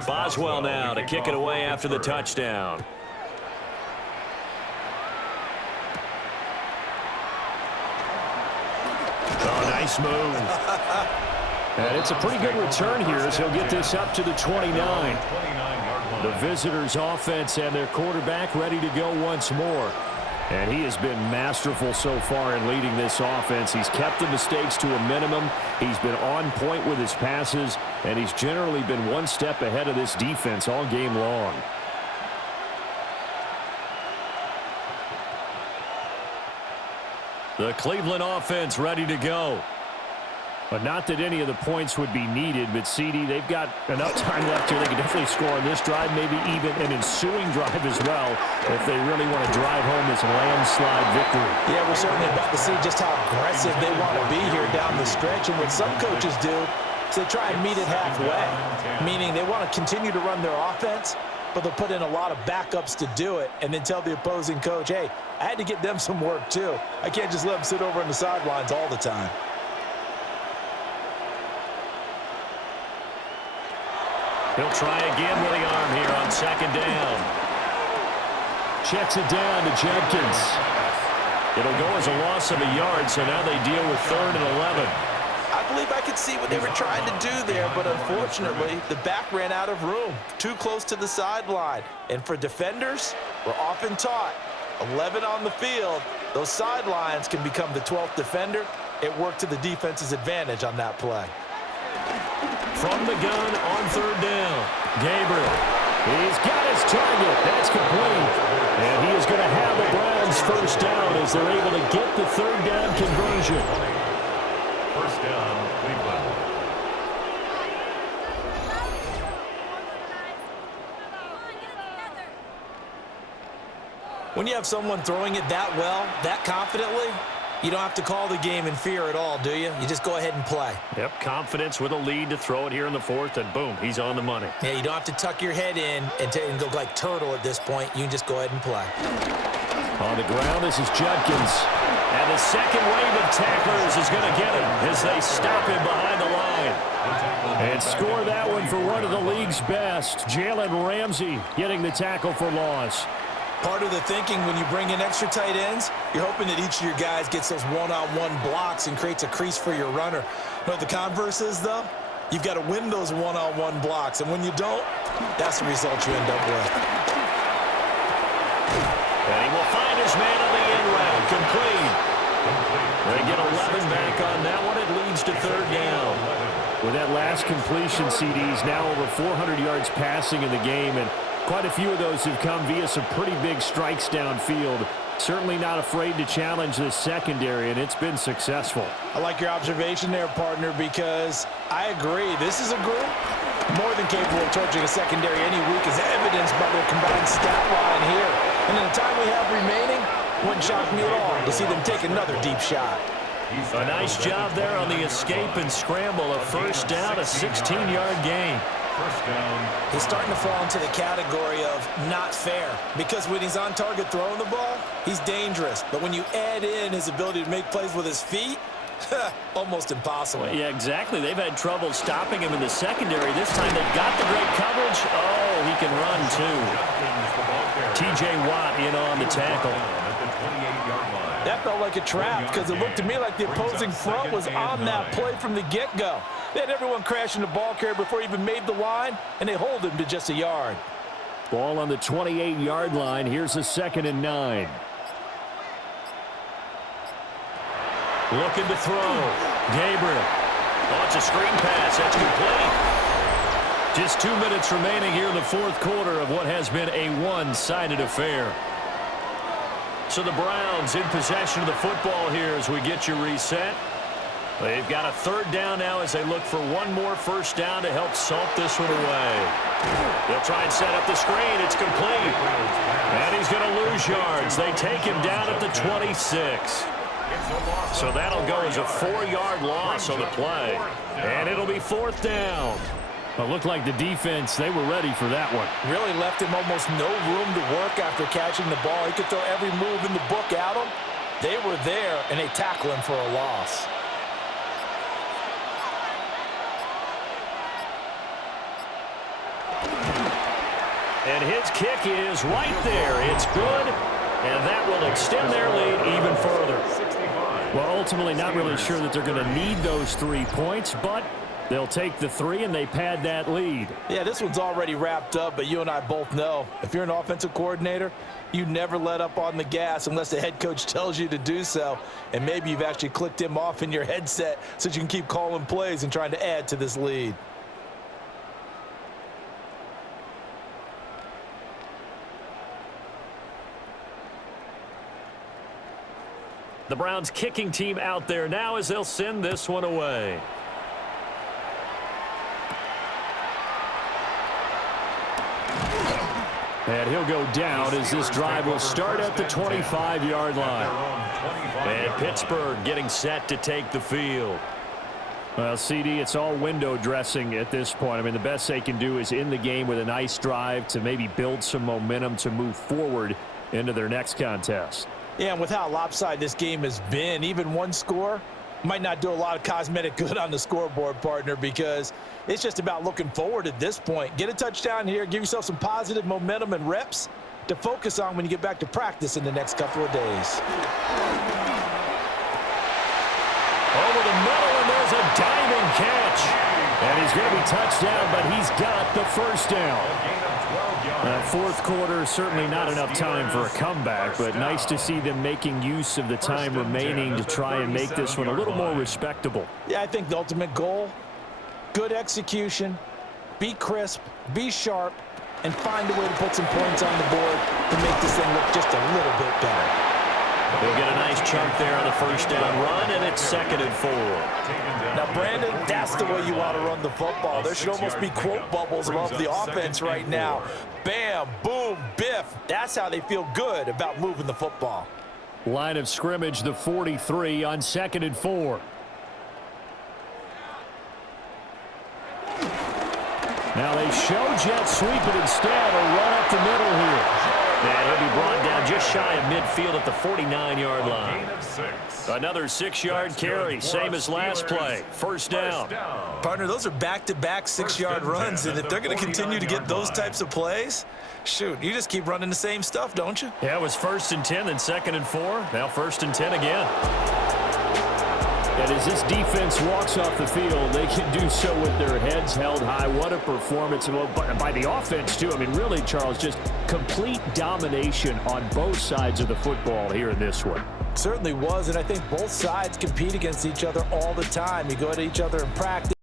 Boswell now to kick it away after the touchdown. Oh, nice move. And it's a pretty good return here as he'll get this up to the 29. The visitors' offense and their quarterback ready to go once more. And he has been masterful so far in leading this offense. He's kept the mistakes to a minimum. He's been on point with his passes, and he's generally been one step ahead of this defense all game long. The Cleveland offense ready to go. But not that any of the points would be needed, but CD, they've got enough time left here. They can definitely score on this drive, maybe even an ensuing drive as well, if they really want to drive home this landslide victory. Yeah, we're certainly about to see just how aggressive they want to be here down the stretch. And what some coaches do is they try and meet it halfway, meaning they want to continue to run their offense, but they'll put in a lot of backups to do it and then tell the opposing coach, hey, I had to get them some work too. I can't just let them sit over on the sidelines all the time. He'll try again with the arm here on 2nd down. Checks it down to Jenkins. It'll go as a loss of a yard, so now they deal with 3rd and 11. I believe I could see what they were trying to do there, but unfortunately, the back ran out of room, too close to the sideline. And for defenders, we're often taught, 11 on the field, those sidelines can become the 12th defender. It worked to the defense's advantage on that play. From the gun on 3rd down, Gabriel. He's got his target. That's complete. And he is going to have the Browns first down as they're able to get the third down conversion. First down, Cleveland. When you have someone throwing it that well, that confidently, you don't have to call the game in fear at all, do you? You just go ahead and play. Yep, confidence with a lead to throw it here in the fourth, and boom, he's on the money. Yeah, you don't have to tuck your head in and go like turtle at this point. You can just go ahead and play. On the ground, this is Judkins. And the second wave of tacklers is going to get him as they stop him behind the line. And score that one for one of the league's best. Jalen Ramsey getting the tackle for loss. Part of the thinking when you bring in extra tight ends, you're hoping that each of your guys gets those one-on-one blocks and creates a crease for your runner. You know what the converse is, though? You've got to win those one-on-one blocks, and when you don't, that's the result you end up with. And he will find his man on the end route. Complete. They get 11 back on that one. It leads to third down. With that last completion, CD's now over 400 yards passing in the game, and quite a few of those have come via some pretty big strikes downfield. Certainly not afraid to challenge this secondary, and it's been successful. I like your observation there, partner, because I agree. This is a group more than capable of torching a secondary any week, as evidenced by their combined stat line here. And in the time we have remaining, wouldn't shock me at all to see them take another deep shot. A nice job there on the escape and scramble. A first down, a 16-yard gain. First down. He's starting to fall into the category of not fair, because when he's on target throwing the ball, he's dangerous. But when you add in his ability to make plays with his feet, almost impossible. Well, yeah, exactly. They've had trouble stopping him in the secondary. This time they've got the great coverage. Oh, he can run too. T.J. Watt in on the tackle. That felt like a trap, because it looked to me like the opposing front was on that play from the get-go. They had everyone crashing the ball carrier before he even made the line, and they hold him to just a yard. Ball on the 28-yard line. Here's a 2nd and 9. Looking to throw. Gabriel. Oh, it's a screen pass. That's complete. Just 2 minutes remaining here in the fourth quarter of what has been a one-sided affair. So the Browns in possession of the football here as we get you reset. They've got a third down now as they look for one more first down to help salt this one away. They'll try and set up the screen. It's complete. And he's going to lose yards. They take him down at the 26. So that'll go as a 4-yard loss on the play. And it'll be fourth down. It looked like the defense, they were ready for that one. Really left him almost no room to work after catching the ball. He could throw every move in the book at him. They were there, and they tackle him for a loss. And his kick is right there. It's good, and that will extend their lead even further. Well, ultimately not really sure that they're going to need those 3 points, but they'll take the 3 and they pad that lead. Yeah, this one's already wrapped up, but you and I both know if you're an offensive coordinator, you never let up on the gas unless the head coach tells you to do so. And maybe you've actually clicked him off in your headset so that you can keep calling plays and trying to add to this lead. The Browns kicking team out there now as they'll send this one away. And he'll go down as this drive will start at the 25-yard line. And Pittsburgh getting set to take the field. Well, CD, it's all window dressing at this point. I mean, the best they can do is in the game with a nice drive to maybe build some momentum to move forward into their next contest. Yeah, and with how lopsided this game has been, even one score might not do a lot of cosmetic good on the scoreboard, partner, because it's just about looking forward at this point. Get a touchdown here, give yourself some positive momentum and reps to focus on when you get back to practice in the next couple of days. Over the middle, and there's a diving catch. And he's going to be touchdown, but he's got the first down. Fourth quarter, certainly not enough time for a comeback, but nice to see them making use of the time remaining to try and make this one a little more respectable. Yeah, I think the ultimate goal, good execution, be crisp, be sharp, and find a way to put some points on the board to make this thing look just a little bit better. They'll get a nice chunk there on the first down run, and it's 2nd and 4. Now, Brandon, that's the way you want to run the football. There should almost be quote bubbles above the offense right now. Bam, boom, biff. That's how they feel good about moving the football. Line of scrimmage, the 43 on 2nd and 4. Now they show jet sweep it instead, or run up the middle here. And he'll be brought down just shy of midfield at the 49-yard line. Another 6-yard carry, same as last play. First down. Partner, those are back-to-back 6-yard runs, and if they're going to continue to get those types of plays, shoot, you just keep running the same stuff, don't you? Yeah, it was 1st and 10, then 2nd and 4. Now 1st and 10 again. And as this defense walks off the field, they can do so with their heads held high. What a performance by the offense, too. I mean, really, Charles, just complete domination on both sides of the football here in this one. Certainly was, and I think both sides compete against each other all the time. You go at each other in practice.